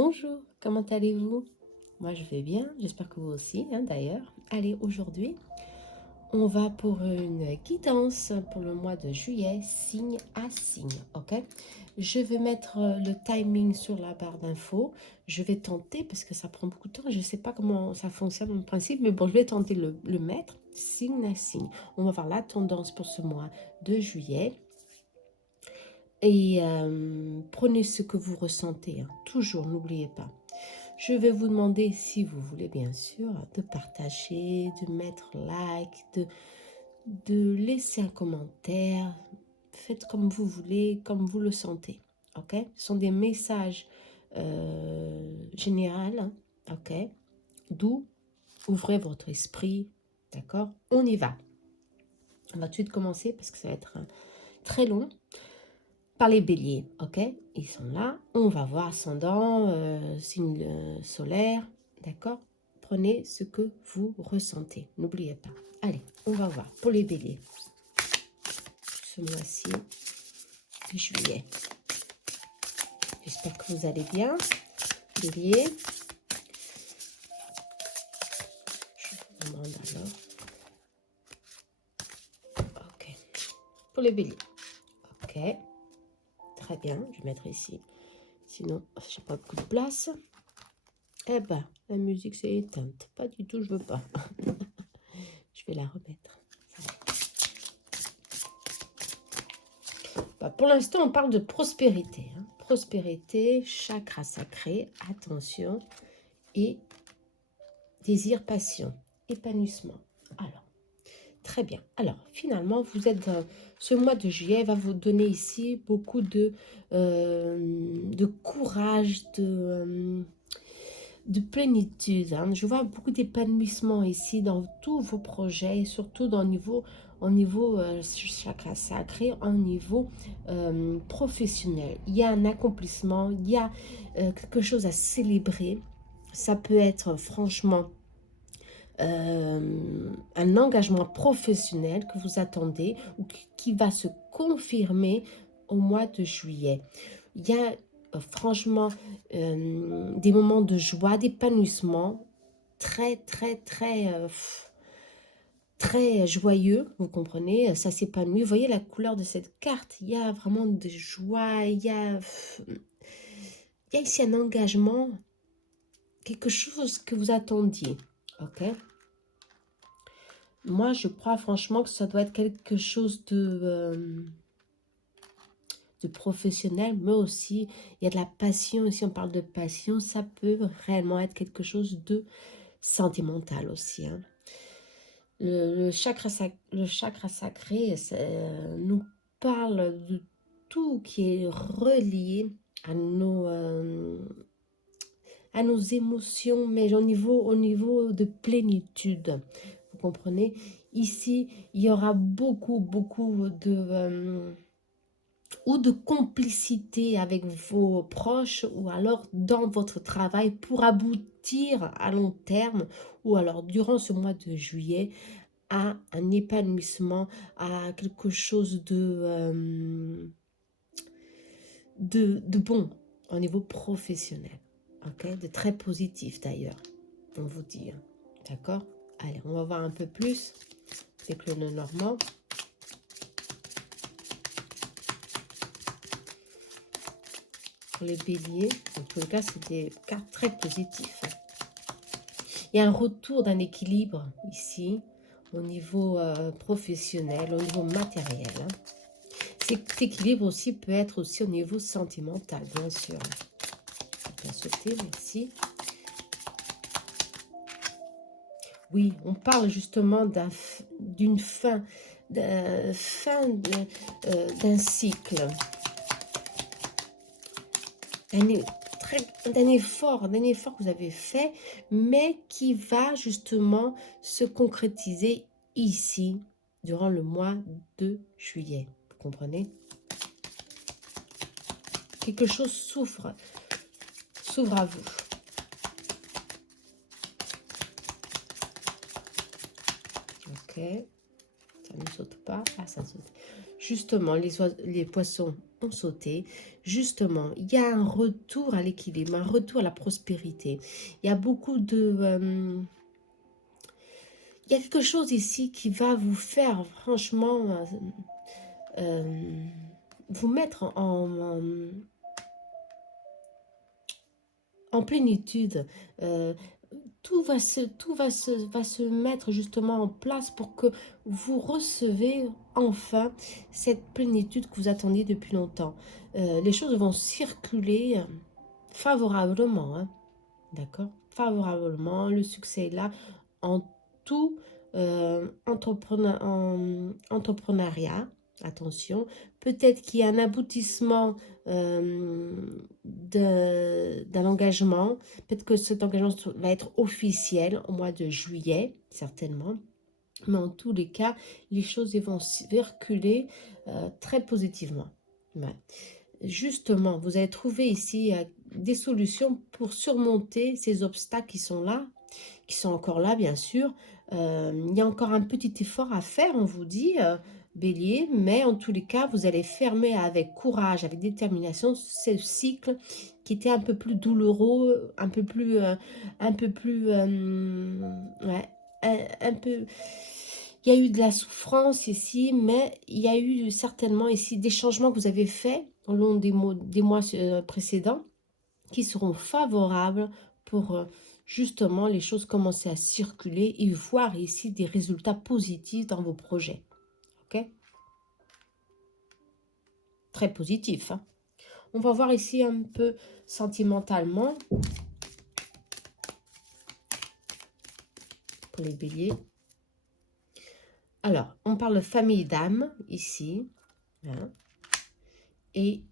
Bonjour, comment allez-vous? Moi je vais bien, j'espère que vous aussi d'ailleurs. Allez, aujourd'hui, on va pour une guidance pour le mois de juillet, signe à signe, ok? Je vais mettre le timing sur la barre d'infos. Je vais tenter, parce que ça prend beaucoup de temps, je ne sais pas comment ça fonctionne en principe, mais bon, je vais tenter le mettre, signe à signe. On va voir la tendance pour ce mois de juillet. Et prenez ce que vous ressentez, toujours, n'oubliez pas. Je vais vous demander, si vous voulez bien sûr, de partager, de mettre like, de laisser un commentaire. Faites comme vous voulez, comme vous le sentez. Ok? Ce sont des messages généraux. Ok? D'où ouvrez votre esprit. D'accord? On y va. On va tout de suite commencer parce que ça va être très long. Par les béliers, ok? Ils sont là. On va voir ascendant, signe solaire, d'accord? Prenez ce que vous ressentez. N'oubliez pas. Allez, on va voir pour les béliers. Ce mois-ci de juillet. J'espère que vous allez bien. Bélier. Je vous demande alors. Ok. Pour les béliers. Ok. Très bien. Je vais mettre ici. Sinon, je n'ai pas beaucoup de place. Eh ben, la musique s'est éteinte. Pas du tout, je veux pas. Je vais la remettre. Bah, pour l'instant, on parle de prospérité. Prospérité, chakra sacré, attention, et désir, passion, épanouissement. Alors, très bien. Alors, finalement, vous êtes ce mois de juillet va vous donner ici beaucoup de courage, de plénitude. Je vois beaucoup d'épanouissement ici dans tous vos projets, surtout dans au niveau chakra sacré, au niveau professionnel. Il y a un accomplissement, il y a quelque chose à célébrer. Ça peut être franchement un engagement professionnel que vous attendez ou qui va se confirmer au mois de juillet. Il y a franchement des moments de joie, d'épanouissement très joyeux, vous comprenez, ça s'épanouit. Vous voyez la couleur de cette carte, il y a vraiment de joie, il y a ici un engagement, quelque chose que vous attendiez, ok? Moi, je crois franchement que ça doit être quelque chose de professionnel, mais aussi, il y a de la passion. Si on parle de passion, ça peut réellement être quelque chose de sentimental aussi. Le chakra sacré nous parle de tout qui est relié à nos émotions, mais au niveau de plénitude. Vous comprenez? Ici, il y aura beaucoup ou de complicité avec vos proches, ou alors dans votre travail pour aboutir à long terme, ou alors durant ce mois de juillet, à un épanouissement, à quelque chose de bon au niveau professionnel. Ok, de très positif d'ailleurs, on vous dit. D'accord? Allez, on va voir un peu plus avec le nœud normand. Pour les béliers, en tout cas, c'est des cartes très positives. Il y a un retour d'un équilibre ici, au niveau professionnel, au niveau matériel. Cet équilibre aussi peut être aussi au niveau sentimental, bien sûr. Bien sauté, merci. Oui, on parle justement d'une fin, d'un cycle, d'un effort que vous avez fait, mais qui va justement se concrétiser ici, durant le mois de juillet. Vous comprenez? Quelque chose s'ouvre à vous. Ok, ça ne saute pas. Ah, ça saute. justement, les poissons ont sauté. Justement, il y a un retour à l'équilibre, un retour à la prospérité. Il y a beaucoup de... il y a quelque chose ici qui va vous faire, franchement, vous mettre en plénitude. Va se mettre justement en place pour que vous recevez enfin cette plénitude que vous attendiez depuis longtemps. Les choses vont circuler favorablement, hein, d'accord? Favorablement, le succès est là en tout entrepreneuriat. Attention, peut-être qu'il y a un aboutissement d'un engagement. Peut-être que cet engagement va être officiel au mois de juillet, certainement. Mais en tous les cas, les choses vont circuler très positivement. Ouais. Justement, vous allez trouver ici des solutions pour surmonter ces obstacles qui sont là, qui sont encore là, bien sûr. Il y a encore un petit effort à faire, on vous dit, Bélier, mais en tous les cas, vous allez fermer avec courage, avec détermination, ce cycle qui était un peu plus douloureux, un peu plus, ouais, un peu... Il y a eu de la souffrance ici, mais il y a eu certainement ici des changements que vous avez faits au long des mois précédents qui seront favorables pour justement les choses commencer à circuler et voir ici des résultats positifs dans vos projets. Ok? Très positif. Hein? On va voir ici un peu sentimentalement pour les béliers. Alors, on parle de famille d'âme ici. Hein, et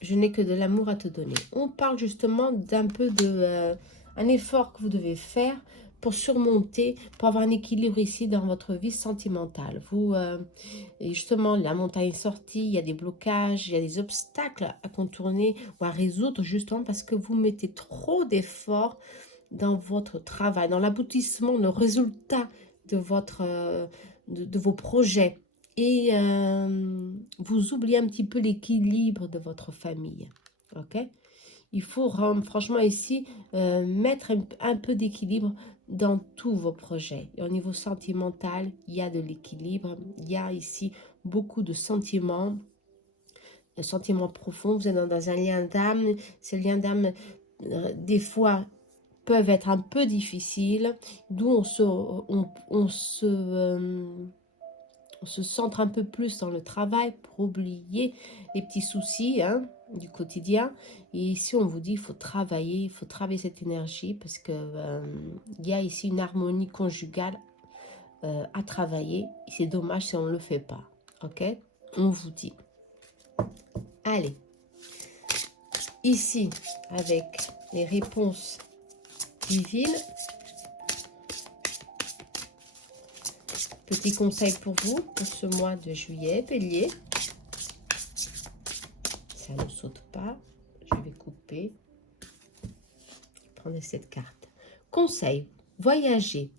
je n'ai que de l'amour à te donner. On parle justement d'un peu de un effort que vous devez faire pour surmonter, pour avoir un équilibre ici dans votre vie sentimentale. Vous, et justement, la montagne est sortie, il y a des blocages, il y a des obstacles à contourner ou à résoudre justement parce que vous mettez trop d'efforts dans votre travail, dans l'aboutissement, le résultat de, de vos projets. Et vous oubliez un petit peu l'équilibre de votre famille. Ok? Il faut franchement ici mettre un peu d'équilibre dans tous vos projets. Et au niveau sentimental, il y a de l'équilibre. Il y a ici beaucoup de sentiments profonds. Vous êtes dans un lien d'âme. Ces liens d'âme, des fois, peuvent être un peu difficiles. D'où on se centre un peu plus dans le travail pour oublier les petits soucis, hein, du quotidien. Et ici, on vous dit, il faut travailler cette énergie parce que il y a ici une harmonie conjugale à travailler. C'est dommage si on ne le fait pas. Ok? On vous dit. Allez. Ici, avec les réponses divines, petit conseil pour vous, pour ce mois de juillet, Bélier. Ça ne saute pas. Je vais couper. Prenez cette carte. Conseil, voyager,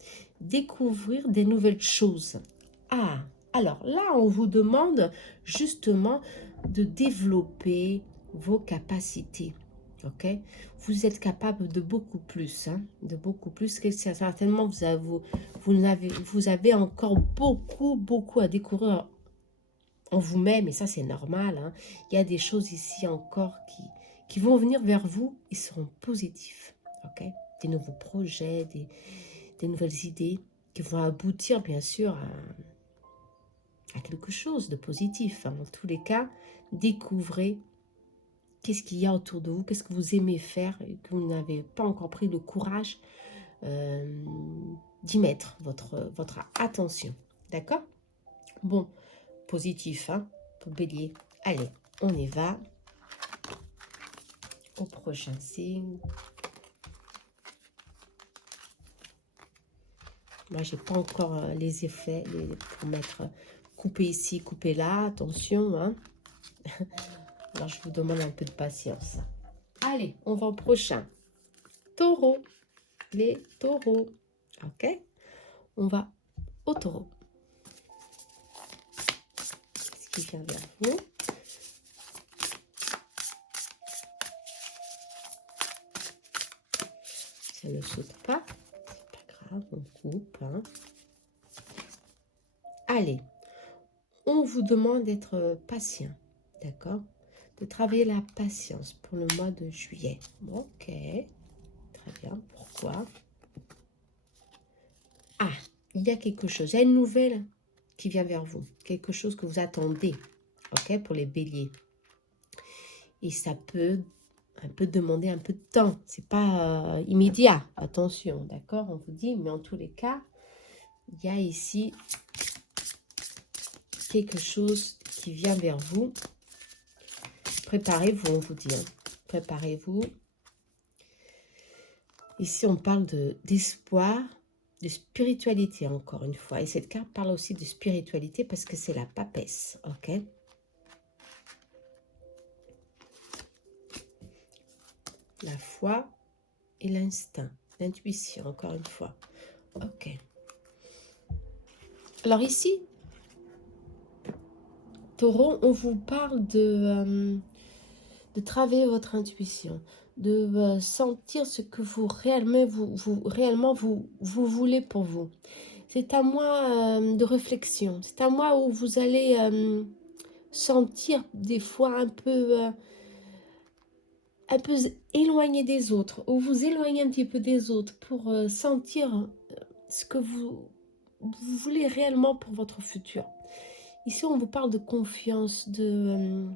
découvrir des nouvelles choses. Ah, alors là, on vous demande justement de développer vos capacités. Ok, vous êtes capable de beaucoup plus, hein, de beaucoup plus. Que certainement, vous avez encore beaucoup à découvrir en vous-même, et ça c'est normal. Hein. Il y a des choses ici encore qui vont venir vers vous, ils seront positifs. Ok, des nouveaux projets, des nouvelles idées qui vont aboutir bien sûr à quelque chose de positif. Hein. Dans tous les cas, découvrez qu'est-ce qu'il y a autour de vous, qu'est-ce que vous aimez faire et que vous n'avez pas encore pris le courage d'y mettre votre attention. D'accord? Bon, positif, hein, pour Bélier. Allez, on y va. Au prochain signe. Moi, j'ai pas encore les effets pour mettre couper ici, couper là. Attention, hein. Alors, je vous demande un peu de patience. Allez, on va au prochain. Taureau. Les taureaux. Ok? On va au taureau. Qu'est-ce qui vient vers vous. Ça ne saute pas. C'est pas grave, on coupe. Hein. Allez, on vous demande d'être patient. D'accord? De travailler la patience pour le mois de juillet. Ok, très bien. Pourquoi? Ah, il y a quelque chose. Il y a une nouvelle qui vient vers vous. Quelque chose que vous attendez. Ok, pour les béliers. Et ça peut un peu demander un peu de temps. C'est pas immédiat. Attention, d'accord? On vous dit, mais en tous les cas, il y a ici quelque chose qui vient vers vous. Préparez-vous, on vous dit. Hein. Préparez-vous. Ici, on parle d'espoir, de spiritualité, encore une fois. Et cette carte parle aussi de spiritualité parce que c'est la papesse, ok? La foi et l'instinct, l'intuition, encore une fois. Ok. Alors ici, Taureau, on vous parle de travailler votre intuition, de sentir ce que vous réellement vous voulez pour vous. C'est un mois de réflexion. C'est un mois où vous allez sentir des fois un peu éloigné des autres, où vous éloignez un petit peu des autres pour sentir ce que vous voulez réellement pour votre futur. Ici, on vous parle de confiance, de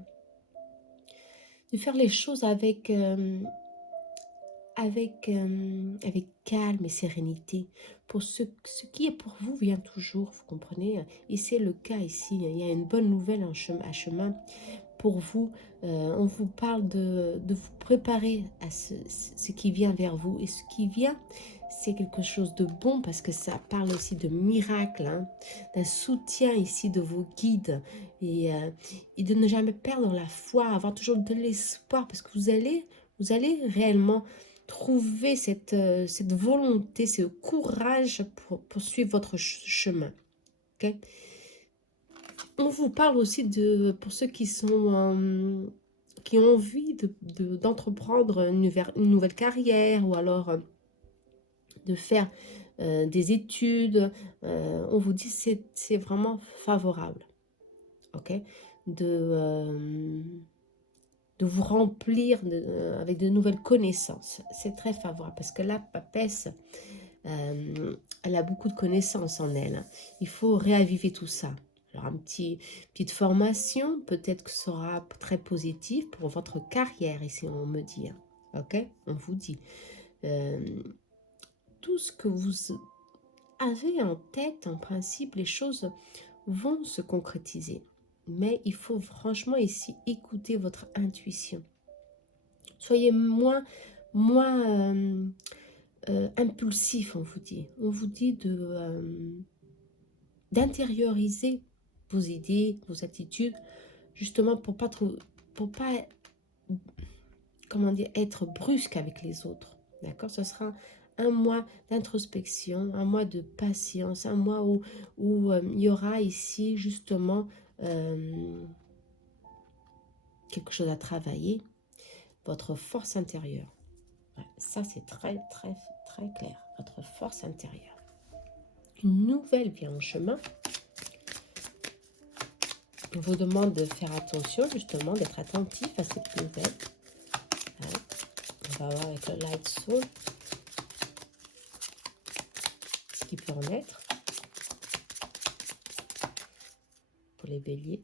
faire les choses avec calme et sérénité. Pour ce qui est pour vous vient toujours, vous comprenez. Et c'est le cas ici. Il y a une bonne nouvelle à chemin pour vous. On vous parle de vous préparer à ce qui vient vers vous. Et ce qui vient, c'est quelque chose de bon parce que ça parle aussi de miracle, hein, d'un soutien ici de vos guides et de ne jamais perdre la foi, avoir toujours de l'espoir parce que vous allez réellement trouver cette volonté, ce courage pour poursuivre votre chemin. Okay? On vous parle aussi pour ceux qui qui ont envie d'entreprendre une nouvelle carrière ou alors de faire des études. On vous dit c'est vraiment favorable. Ok? De vous remplir avec de nouvelles connaissances. C'est très favorable parce que la papesse, elle a beaucoup de connaissances en elle. Il faut réaviver tout ça. Alors, petite formation, peut-être que ce sera très positif pour votre carrière, ici on me dit. Ok? On vous dit. Tout ce que vous avez en tête, en principe, les choses vont se concrétiser. Mais il faut franchement ici écouter votre intuition. Soyez moins impulsif, on vous dit. On vous dit d'intérioriser vos idées, vos attitudes, justement pour pas comment dire, être brusque avec les autres. D'accord? Ce sera un mois d'introspection, un mois de patience, un mois où il y aura ici justement quelque chose à travailler, votre force intérieure. Ça, c'est très, très, très clair. Votre force intérieure. Une nouvelle vient en chemin. On vous demande de faire attention, justement, d'être attentif à cette nouvelle. Voilà. On va voir avec le Light Soul ce qui peut en être pour les béliers.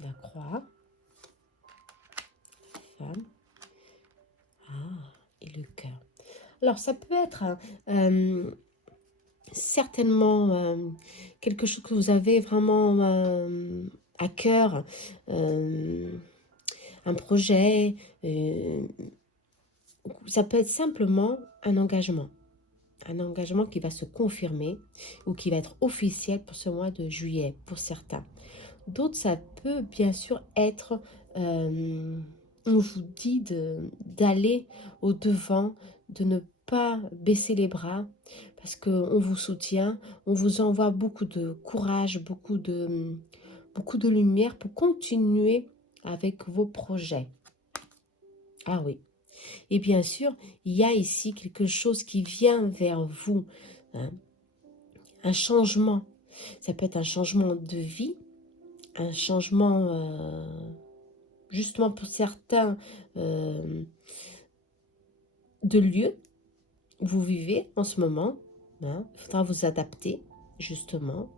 La croix. La femme. Ah, et le cœur. Alors, ça peut être certainement quelque chose que vous avez vraiment à cœur, un projet, ça peut être simplement un engagement qui va se confirmer ou qui va être officiel pour ce mois de juillet, pour certains. D'autres, ça peut bien sûr être, on vous dit d'aller au-devant, de ne pas baisser les bras parce qu'on vous soutient, on vous envoie beaucoup de courage, beaucoup de lumière pour continuer avec vos projets. Ah oui. Et bien sûr, il y a ici quelque chose qui vient vers vous, hein, un changement. Ça peut être un changement de vie, un changement, justement pour certains, de lieu où vous vivez en ce moment. Hein. Il faudra vous adapter, justement.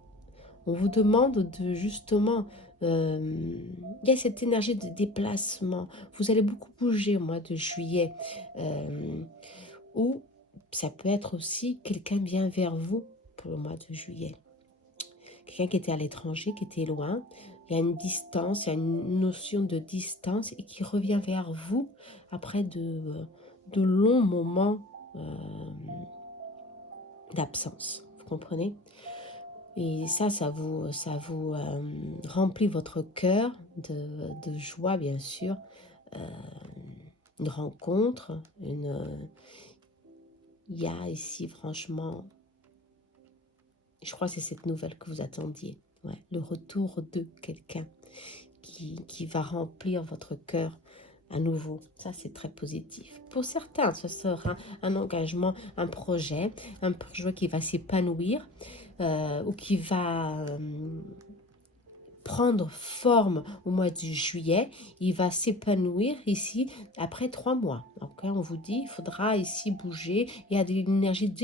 On vous demande de, justement, il y a cette énergie de déplacement. Vous allez beaucoup bouger au mois de juillet. Ou ça peut être aussi quelqu'un vient vers vous pour le mois de juillet. Quelqu'un qui était à l'étranger, qui était loin. Il y a une distance, il y a une notion de distance et qui revient vers vous après de longs moments d'absence. Vous comprenez? Et ça vous remplit votre cœur de joie, bien sûr. Une rencontre, il y a ici, franchement, je crois que c'est cette nouvelle que vous attendiez. Ouais, le retour de quelqu'un qui va remplir votre cœur à nouveau. Ça, c'est très positif. Pour certains, ce sera un engagement, un projet qui va s'épanouir ou qui va prendre forme au mois de juillet. Il va s'épanouir ici après 3 mois. Donc, on vous dit, il faudra ici bouger. Il y a une énergie de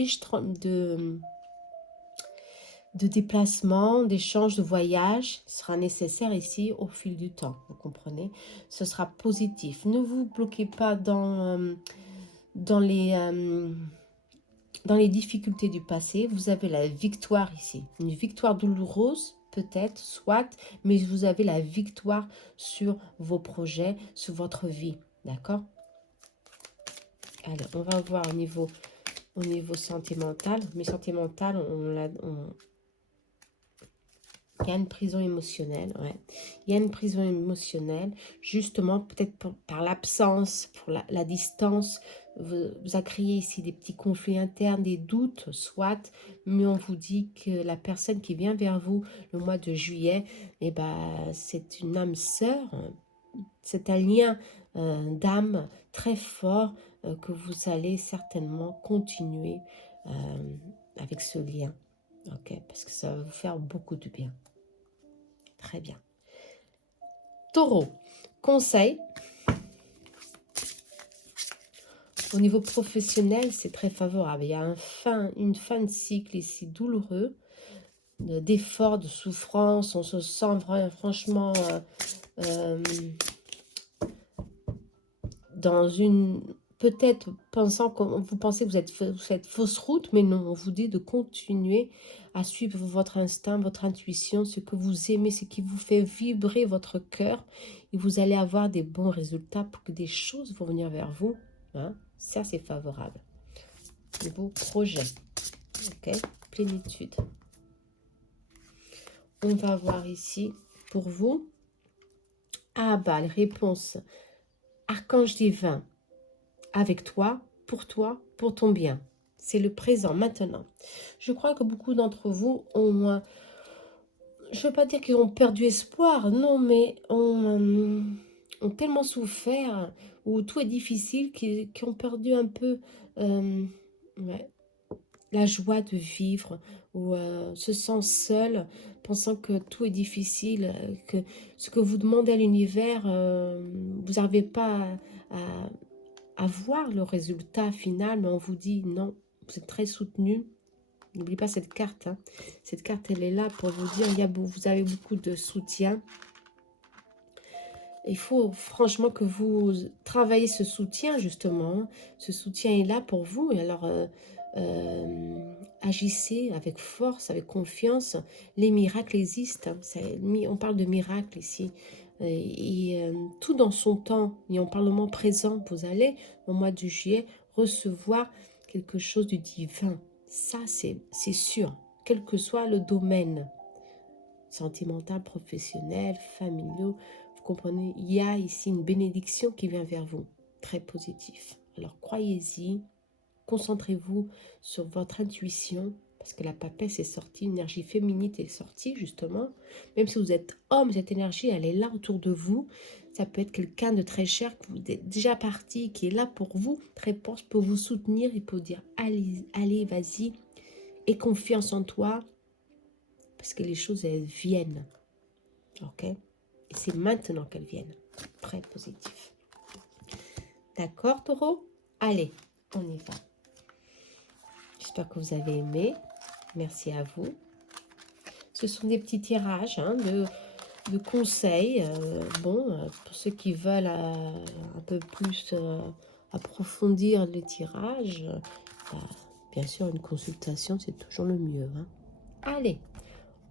déplacement, d'échange, de voyage sera nécessaire ici au fil du temps, vous comprenez? Ce sera positif. Ne vous bloquez pas dans les difficultés du passé. Vous avez la victoire ici. Une victoire douloureuse, peut-être, soit, mais vous avez la victoire sur vos projets, sur votre vie. D'accord? Alors, on va voir au niveau sentimental. Mais sentimental, il y a une prison émotionnelle, ouais. Il y a une prison émotionnelle, justement, peut-être par l'absence, pour la distance, vous a créé ici des petits conflits internes, des doutes, soit, mais on vous dit que la personne qui vient vers vous le mois de juillet, eh ben, c'est une âme sœur, c'est un lien d'âme très fort que vous allez certainement continuer avec ce lien, ok, parce que ça va vous faire beaucoup de bien. Très bien. Taureau, conseil. Au niveau professionnel, c'est très favorable. Il y a une fin de cycle ici douloureux, d'efforts, de souffrance. On se sent franchement dans une... Peut-être pensant que vous pensez que vous êtes fausse route, mais non, on vous dit de continuer à suivre votre instinct, votre intuition, ce que vous aimez, ce qui vous fait vibrer votre cœur. Et vous allez avoir des bons résultats pour que des choses vont venir vers vous. Hein? Ça, c'est favorable. Vos projets. Ok, plénitude. On va voir ici pour vous. Ah bah, les réponses. Archange divin. Avec toi, pour ton bien. C'est le présent, maintenant. Je crois que beaucoup d'entre vous ont, je ne veux pas dire qu'ils ont perdu espoir, non, mais ont tellement souffert, où tout est difficile, qu'ils ont perdu un peu ouais, la joie de vivre, ou se sent seul, pensant que tout est difficile, que ce que vous demandez à l'univers, vous n'arrivez pas à voir le résultat final, mais on vous dit non, vous êtes très soutenu. N'oubliez pas cette carte. Hein. Cette carte, elle est là pour vous dire, vous avez beaucoup de soutien. Il faut franchement que vous travaillez ce soutien, justement. Ce soutien est là pour vous. Et alors, agissez avec force, avec confiance. Les miracles existent. On parle de miracles ici. Et tout dans son temps. Et en parle au moment présent. Vous allez, au mois de juillet, recevoir quelque chose du divin. Ça, c'est sûr. Quel que soit le domaine. Sentimental, professionnel, familial. Vous comprenez, il y a ici une bénédiction qui vient vers vous. Très positif. Alors, croyez-y. concentrez-vous sur votre intuition, parce que la papesse est sortie, l'énergie féminine est sortie, justement. Même si vous êtes homme, cette énergie, elle est là autour de vous. Ça peut être quelqu'un de très cher, que vous êtes déjà parti, qui est là pour vous, très proche, pour vous soutenir et pour dire, allez, allez, vas-y, aie confiance en toi, parce que les choses, elles viennent. Ok? Et c'est maintenant qu'elles viennent. Très positif. D'accord, Taureau? Allez, on y va. J'espère que vous avez aimé. Merci à vous. Ce sont des petits tirages de conseils. Pour ceux qui veulent un peu plus approfondir les tirages, bien sûr, une consultation, c'est toujours le mieux. Hein. Allez,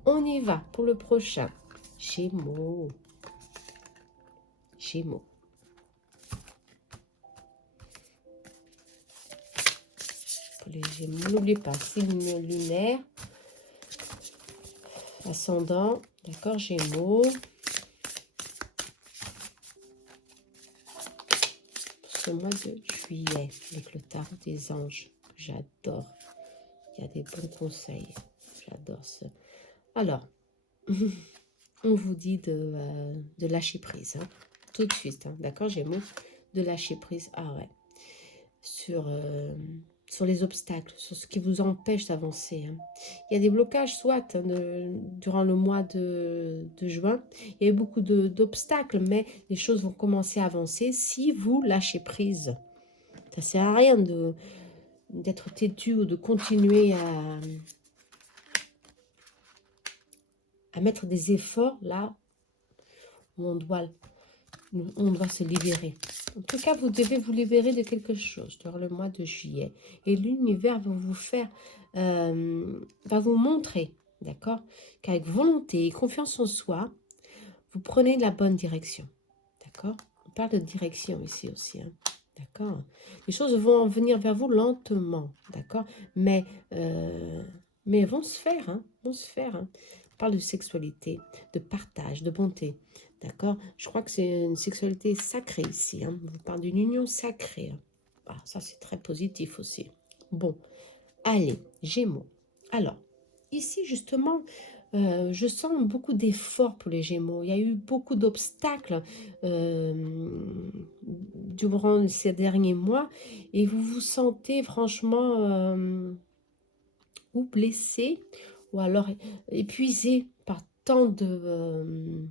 on y va pour le prochain. Gémeaux. Gémeaux. Pour les Gémeaux, n'oubliez pas, signe lunaire, ascendant, d'accord, Gémeaux. Pour ce mois de juillet, avec le tarot des anges, j'adore. Il y a des bons conseils, j'adore ça. Alors, on vous dit de lâcher prise, hein, tout de suite, hein, d'accord, Gémeaux, de lâcher prise, ah ouais, sur les obstacles, sur ce qui vous empêche d'avancer. Hein. Il y a des blocages, soit durant le mois de juin, il y a eu beaucoup d'obstacles, mais les choses vont commencer à avancer si vous lâchez prise. Ça ne sert à rien d'être têtu ou de continuer à mettre des efforts là où on doit se libérer. En tout cas, vous devez vous libérer de quelque chose durant le mois de juillet. Et l'univers va vous faire, va vous montrer, d'accord, qu'avec volonté et confiance en soi, vous prenez la bonne direction. D'accord? On parle de direction ici aussi. Hein, d'accord? Les choses vont venir vers vous lentement. D'accord? Mais elles vont se faire. Hein, vont se faire. Hein. On parle de sexualité, de partage, de bonté. D'accord? Je crois que c'est une sexualité sacrée ici. Hein. On parle d'une union sacrée. Hein. Ah, ça, c'est très positif aussi. Bon, allez, Gémeaux. Alors, ici, justement, je sens beaucoup d'efforts pour les Gémeaux. Il y a eu beaucoup d'obstacles durant ces derniers mois et vous vous sentez franchement ou blessé ou alors épuisé par tant de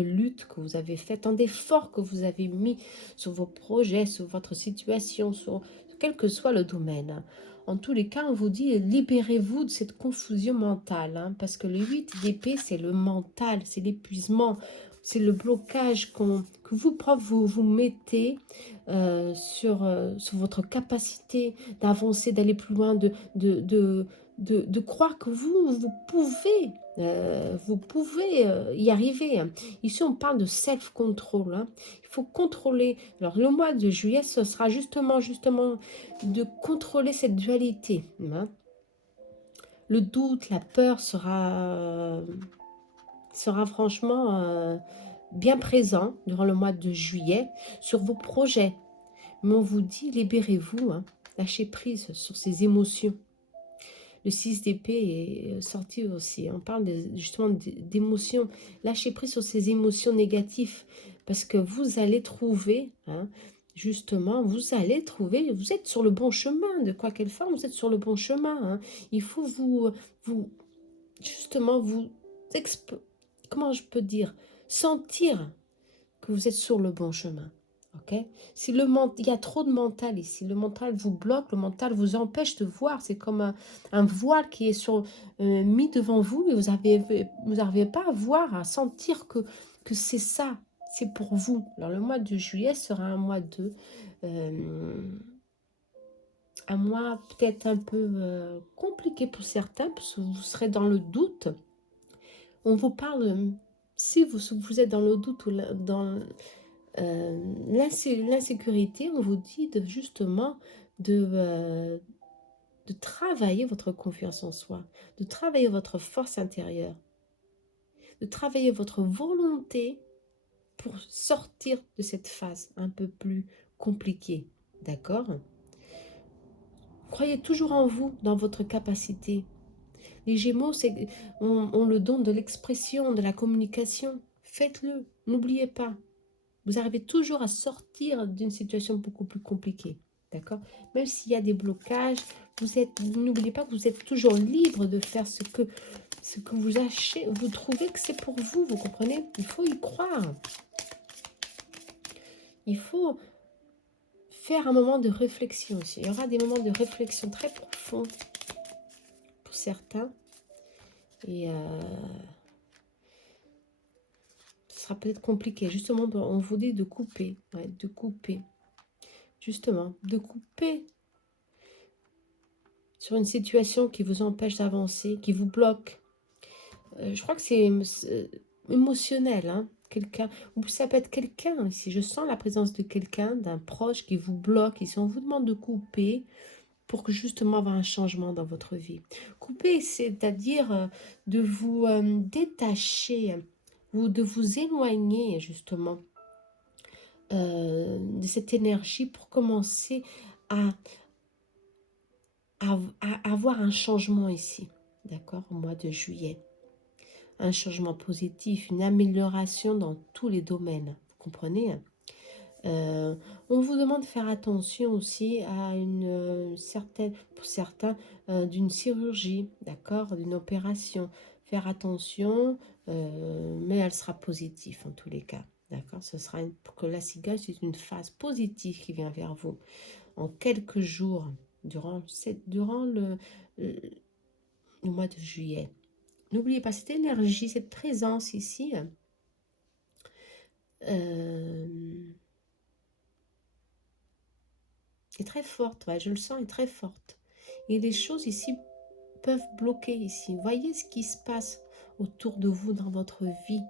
luttes que vous avez fait, tant d'efforts que vous avez mis sur vos projets, sur votre situation, sur quel que soit le domaine. En tous les cas, on vous dit, libérez-vous de cette confusion mentale, hein, parce que le 8 d'épée, c'est le mental, c'est l'épuisement, c'est le blocage que vous mettez sur votre capacité d'avancer, d'aller plus loin, de croire que vous pouvez y arriver. Hein. Ici, on parle de self-control. Hein. Il faut contrôler. Alors, le mois de juillet, ce sera justement de contrôler cette dualité. Hein. Le doute, la peur sera franchement bien présent durant le mois de juillet sur vos projets. Mais on vous dit, libérez-vous, hein, lâchez prise sur ces émotions. Le 6 d'épée est sorti aussi. On parle justement d'émotions. Lâchez prise sur ces émotions négatives parce que vous allez trouver, hein, justement, vous êtes sur le bon chemin. De quoi qu'elle fasse, vous êtes sur le bon chemin. Hein. Il faut justement, comment je peux dire, sentir que vous êtes sur le bon chemin. Okay. Si il y a trop de mental ici, le mental vous bloque, le mental vous empêche de voir, c'est comme un voile qui est mis devant vous et vous n'arrivez pas à voir, à sentir que c'est ça, c'est pour vous. Alors le mois de juillet sera un mois peut-être un peu compliqué pour certains, parce que vous serez dans le doute. On vous parle, si vous êtes dans le doute ou dans l'insécurité, on vous dit justement de travailler votre confiance en soi, de travailler votre force intérieure, de travailler votre volonté pour sortir de cette phase un peu plus compliquée, d'accord? Croyez toujours en vous, dans votre capacité. Les Gémeaux, ont le don de l'expression, de la communication. Faites-le, n'oubliez pas. Vous arrivez toujours à sortir d'une situation beaucoup plus compliquée. D'accord? Même s'il y a des blocages, n'oubliez pas que vous êtes toujours libre de faire ce que vous achetez. Vous trouvez que c'est pour vous, vous comprenez? Il faut y croire. Il faut faire un moment de réflexion aussi. Il y aura des moments de réflexion très profonds pour certains. Et ce sera peut-être compliqué. Justement, on vous dit de couper. Ouais, de couper. Justement, de couper sur une situation qui vous empêche d'avancer, qui vous bloque. Je crois que c'est émotionnel, hein, quelqu'un, ou ça peut être quelqu'un, si je sens la présence de quelqu'un, d'un proche qui vous bloque, et si on vous demande de couper, pour que justement avoir un changement dans votre vie. Couper, c'est-à-dire de vous détacher, de vous éloigner justement de cette énergie pour commencer à avoir un changement ici, d'accord, au mois de juillet. Un changement positif, une amélioration dans tous les domaines, vous comprenez? On vous demande de faire attention aussi à une certaine, pour certains, d'une chirurgie, d'accord, d'une opération. Faire attention, mais elle sera positive en tous les cas, d'accord. Ce sera pour que la cigale, c'est une phase positive qui vient vers vous en quelques jours durant le, le mois de juillet. N'oubliez pas cette énergie, cette présence ici. Est très forte, ouais, je le sens, est très forte. Et les choses ici peuvent bloquer ici. Voyez ce qui se passe autour de vous dans votre vie.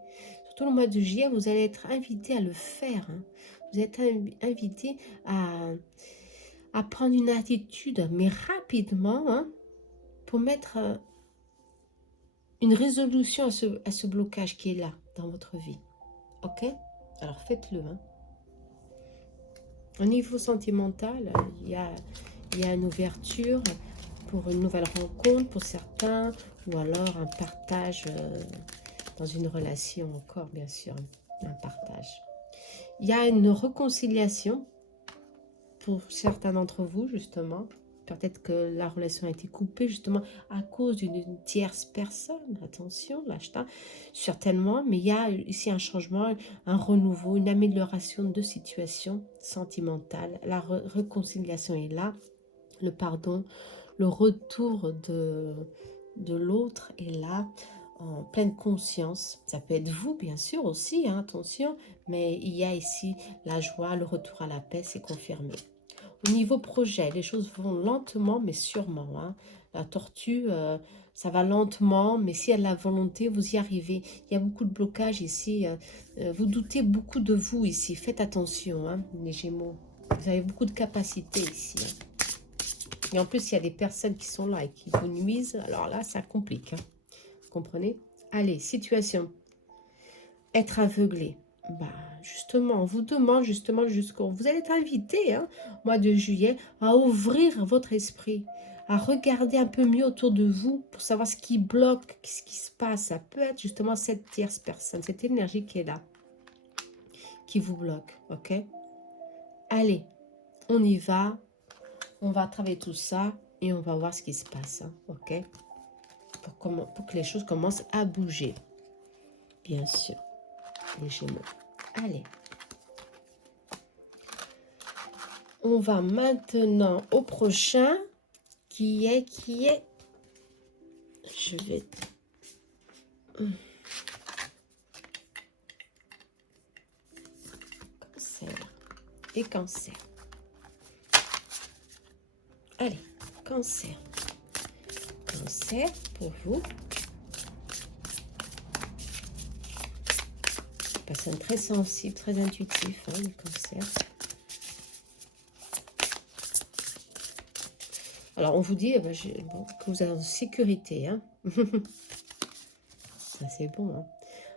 Surtout le mois de juillet, vous allez être invité à le faire. Hein. Vous êtes invité à prendre une attitude, mais rapidement, hein, pour mettre une résolution à ce blocage qui est là dans votre vie. Ok? Alors faites-le. Hein. Au niveau sentimental, il y a une ouverture pour une nouvelle rencontre pour certains, ou alors un partage dans une relation encore, bien sûr, un partage. Il y a une réconciliation pour certains d'entre vous, justement. Peut-être que la relation a été coupée, justement, à cause d'une tierce personne. Attention, lâche-ta, certainement. Mais il y a ici un changement, un renouveau, une amélioration de situation sentimentale. La réconciliation est là, le pardon, le retour de l'autre est là, en pleine conscience. Ça peut être vous, bien sûr, aussi, hein, attention, mais il y a ici la joie, le retour à la paix, c'est confirmé. Au niveau projet, les choses vont lentement, mais sûrement. Hein. La tortue, ça va lentement, mais si elle a la volonté, vous y arrivez. Il y a beaucoup de blocages ici. Vous doutez beaucoup de vous ici. Faites attention, hein, les Gémeaux. Vous avez beaucoup de capacités ici. Hein. Et en plus, il y a des personnes qui sont là et qui vous nuisent. Alors là, ça complique. Hein. Vous comprenez? Allez, situation. Être aveuglé. Bah, justement, on vous demande justement vous allez être invité, hein, au mois de juillet, à ouvrir votre esprit, à regarder un peu mieux autour de vous pour savoir ce qui bloque, ce qui se passe. Ça peut être justement cette tierce personne, cette énergie qui est là, qui vous bloque, ok? Allez, on y va. On va travailler tout ça et on va voir ce qui se passe, hein, ok? Pour que les choses commencent à bouger. Bien sûr, les Gémeaux. Allez. On va maintenant au prochain, qui est... Je vais... Cancer. Et cancer. Allez, cancer. Cancer pour vous. Personne très sensible, très intuitif, hein, le cancer. Alors, on vous dit que vous êtes en sécurité. Hein. Ça, c'est bon. Hein.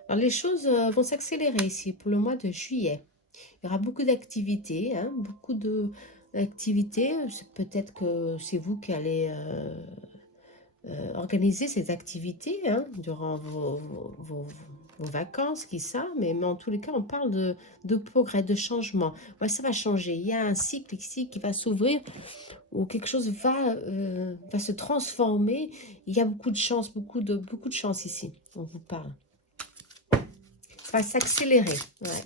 Alors, les choses vont s'accélérer ici pour le mois de juillet. Il y aura beaucoup d'activités, hein, beaucoup de activité. Peut-être que c'est vous qui allez organiser ces activités hein, durant vos vacances, qui ça, mais en tous les cas, on parle de progrès, de changement. Ouais, ça va changer. Il y a un cycle ici qui va s'ouvrir où quelque chose va se transformer. Il y a beaucoup de chance, beaucoup de chance ici. On vous parle. Ça va s'accélérer. Ouais.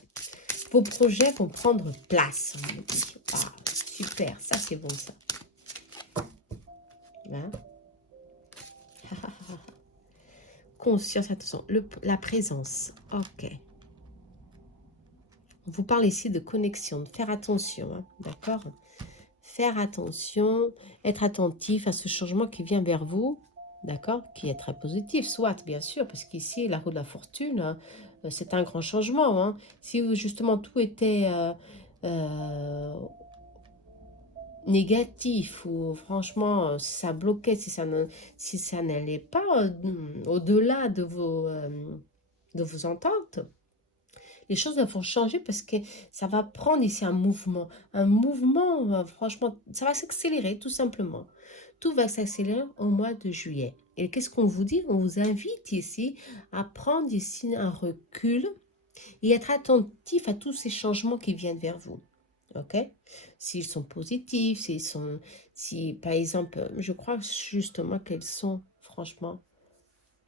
Vos projets vont prendre place. On me dit. Ah, super, ça c'est bon ça. Hein? Conscience, attention, la présence. Ok. On vous parle ici de connexion, de faire attention, hein, d'accord? Faire attention, être attentif à ce changement qui vient vers vous, d'accord? Qui est très positif, soit, bien sûr, parce qu'ici, la roue de la fortune, hein, c'est un grand changement. Hein. Si justement tout était négatif ou franchement ça bloquait, si ça n'allait pas au-delà de vos ententes, les choses vont changer parce que ça va prendre ici un mouvement franchement, ça va s'accélérer tout simplement. Tout va s'accélérer au mois de juillet. Et qu'est-ce qu'on vous dit? On vous invite ici à prendre ici un recul et être attentif à tous ces changements qui viennent vers vous. Ok? S'ils sont positifs, si par exemple, je crois justement qu'elles sont franchement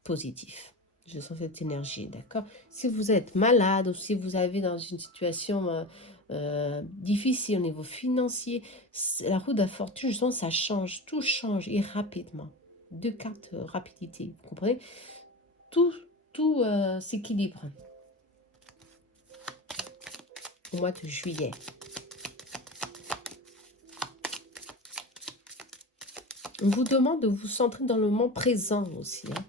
positifs. Je sens cette énergie, d'accord? Si vous êtes malade ou si vous avez dans une situation difficile au niveau financier, la roue de la fortune, justement, ça change, tout change et rapidement. Deux cartes rapidité, vous comprenez? Tout, tout s'équilibre au mois de juillet. On vous demande de vous centrer dans le moment présent aussi. Hein.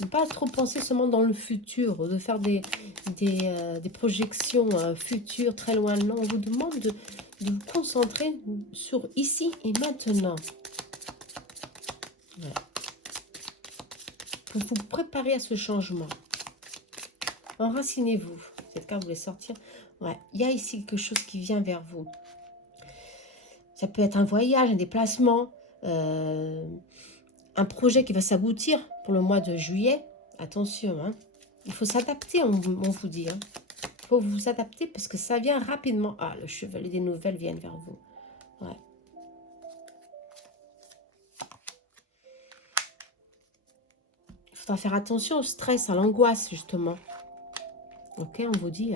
Ne pas trop penser seulement dans le futur, de faire des projections futures très loin. Non, on vous demande de vous concentrer sur ici et maintenant. Ouais. Pour vous préparer à ce changement. Enracinez-vous. Cette carte voulait sortir. Ouais. Il y a ici quelque chose qui vient vers vous. Ça peut être un voyage, un déplacement, un projet qui va s'aboutir pour le mois de juillet. Attention, hein. Il faut s'adapter, on vous dit. Hein. Il faut vous adapter parce que ça vient rapidement. Ah, le chevalier des nouvelles vient vers vous. Ouais. Il faudra faire attention au stress, à l'angoisse, justement. Ok, on vous dit.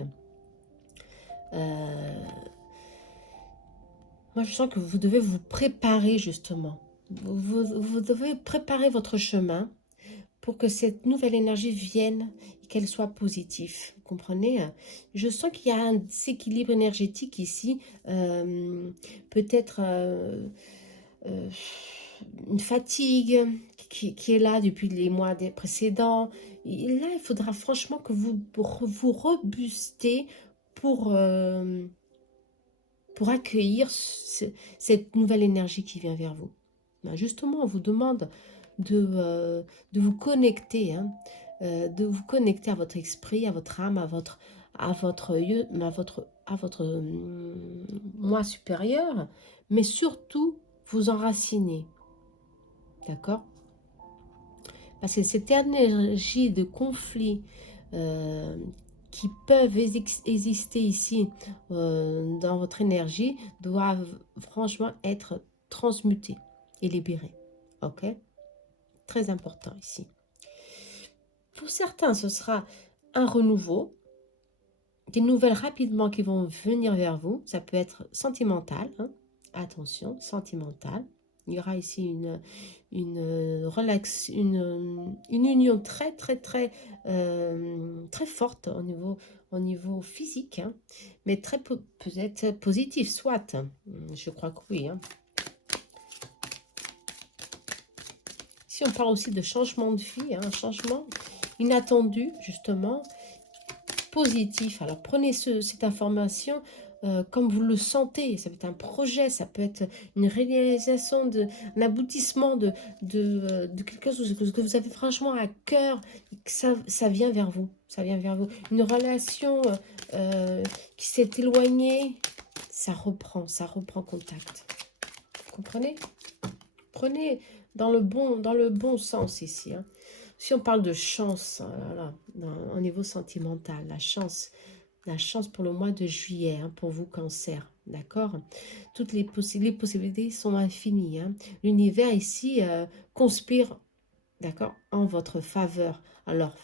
Moi, je sens que vous devez vous préparer, justement. Vous devez préparer votre chemin pour que cette nouvelle énergie vienne et qu'elle soit positive. Vous comprenez? Je sens qu'il y a un déséquilibre énergétique ici. Peut-être une fatigue qui est là depuis les mois précédents. Et là, il faudra franchement que vous vous rebustez pour accueillir cette nouvelle énergie qui vient vers vous. Ben justement, on vous demande de vous connecter, hein, de vous connecter à votre esprit, à votre âme, à votre moi supérieur, mais surtout vous enraciner. D'accord? Parce que cette énergie de conflit qui peuvent exister ici dans votre énergie doivent franchement être transmutées et libérées. Ok? Très important ici. Pour certains, ce sera un renouveau, des nouvelles rapidement qui vont venir vers vous. Ça peut être sentimental, hein. Attention, sentimental. Il y aura ici une union très forte au niveau physique, hein, mais très peut-être positive, soit. Je crois que oui. Hein. Ici, on parle aussi de changement de vie, hein, un changement inattendu, justement, positif. Alors, prenez cette information comme vous le sentez. Ça peut être un projet, ça peut être une réalisation, un aboutissement de quelque chose que vous avez franchement à cœur. Que ça vient vers vous. Ça vient vers vous. Une relation qui s'est éloignée, ça reprend contact. Vous comprenez? Prenez dans le bon sens ici. Hein. Si on parle de chance, voilà, au niveau sentimental, la chance pour le mois de juillet, hein, pour vous, Cancer, d'accord? Toutes les possibilités sont infinies. Hein. L'univers ici conspire, d'accord, en votre faveur. Alors,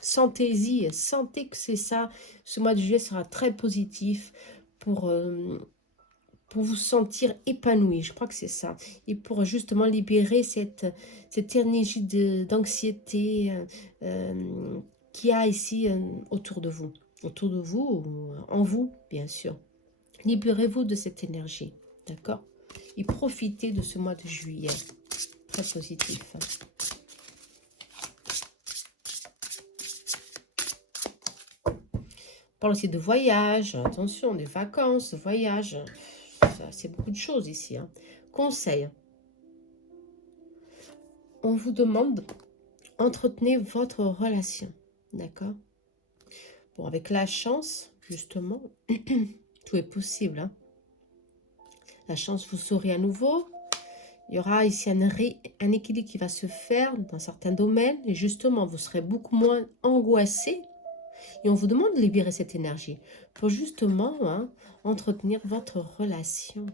sentez-y, sentez que c'est ça. Ce mois de juillet sera très positif pour vous sentir épanoui, je crois que c'est ça. Et pour justement libérer cette énergie d'anxiété qu'il y a ici autour de vous. Autour de vous, ou en vous, bien sûr. Libérez-vous de cette énergie, d'accord? Et profitez de ce mois de juillet. Très positif. Hein. On parle aussi de voyage, attention, des vacances, voyage. C'est beaucoup de choses ici. Hein. Conseil. On vous demande entretenez votre relation. D'accord? Bon, avec la chance, justement, tout est possible. Hein. La chance, vous saurez à nouveau. Il y aura ici un équilibre qui va se faire dans certains domaines. Et justement, vous serez beaucoup moins angoissé. Et on vous demande de libérer cette énergie pour justement entretenir votre relation.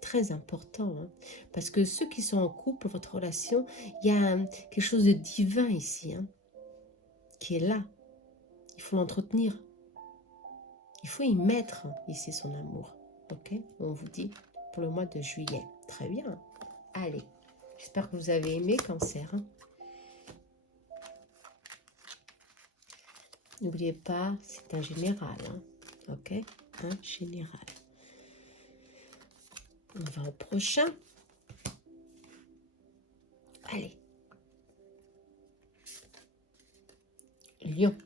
Très important. Hein, parce que ceux qui sont en couple, votre relation, il y a quelque chose de divin ici. Hein, qui est là. Il faut l'entretenir. Il faut y mettre ici son amour. Ok? On vous dit pour le mois de juillet. Très bien. Allez. J'espère que vous avez aimé, Cancer. Hein. N'oubliez pas, c'est un général. Hein. Ok? Un général. On va au prochain. Allez. Lion.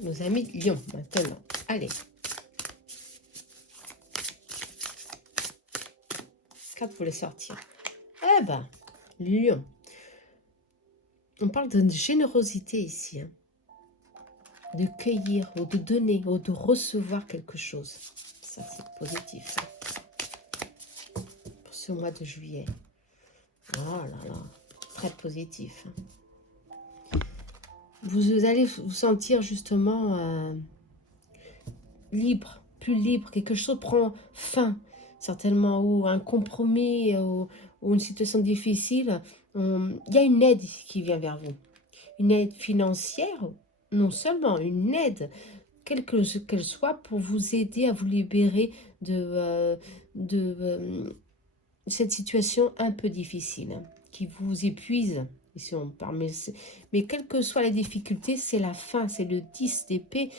Nos amis Lion, maintenant. Allez. 4 pour les sortir. Eh ben, Lion. On parle de générosité ici. Hein. De cueillir, ou de donner, ou de recevoir quelque chose. Ça, c'est positif. Hein. Pour ce mois de juillet. Oh là là. Très positif. Hein. Vous allez vous sentir justement libre, plus libre. Quelque chose prend fin, certainement, ou un compromis, ou une situation difficile. Il y a une aide qui vient vers vous. Une aide financière, non seulement une aide, quelle qu'elle soit, pour vous aider à vous libérer de cette situation un peu difficile, hein, qui vous épuise. Ici on parle, mais quelles que soient les difficultés, c'est la fin, c'est le 10 d'épée.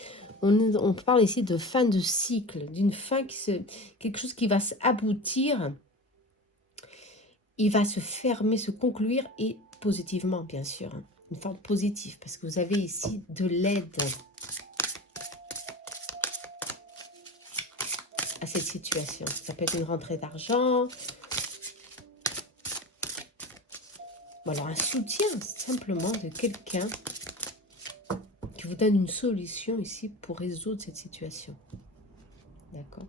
On parle ici de fin de cycle, d'une fin quelque chose qui va s'aboutir, il va se fermer, se conclure, et positivement, bien sûr, hein, une forme positive, parce que vous avez ici de l'aide à cette situation. Ça peut être une rentrée d'argent, ou alors un soutien simplement de quelqu'un qui vous donne une solution ici pour résoudre cette situation. D'accord?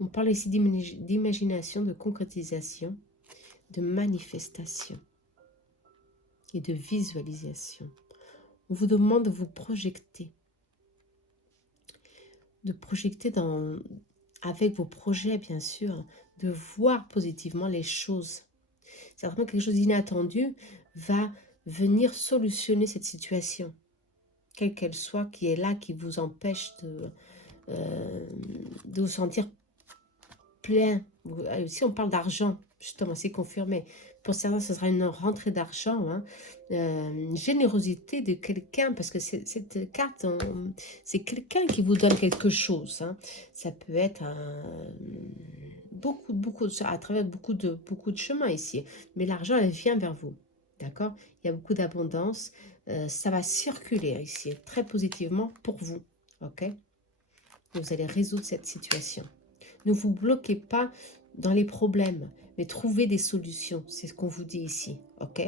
On parle ici d'imagination, de concrétisation, de manifestation et de visualisation. On vous demande de vous projeter. De projeter avec vos projets, bien sûr, de voir positivement les choses. C'est vraiment quelque chose d'inattendu va venir solutionner cette situation, quelle qu'elle soit, qui est là, qui vous empêche de vous sentir plein. Si on parle d'argent, justement, c'est confirmé. Pour certains, ce sera une rentrée d'argent, hein. Une générosité de quelqu'un, parce que cette carte, c'est quelqu'un qui vous donne quelque chose. Hein. Ça peut être à travers beaucoup de chemins ici. Mais l'argent, elle vient vers vous. D'accord? Il y a beaucoup d'abondance. Ça va circuler ici, très positivement pour vous. Ok? Vous allez résoudre cette situation. Ne vous bloquez pas dans les problèmes, mais trouvez des solutions. C'est ce qu'on vous dit ici, ok?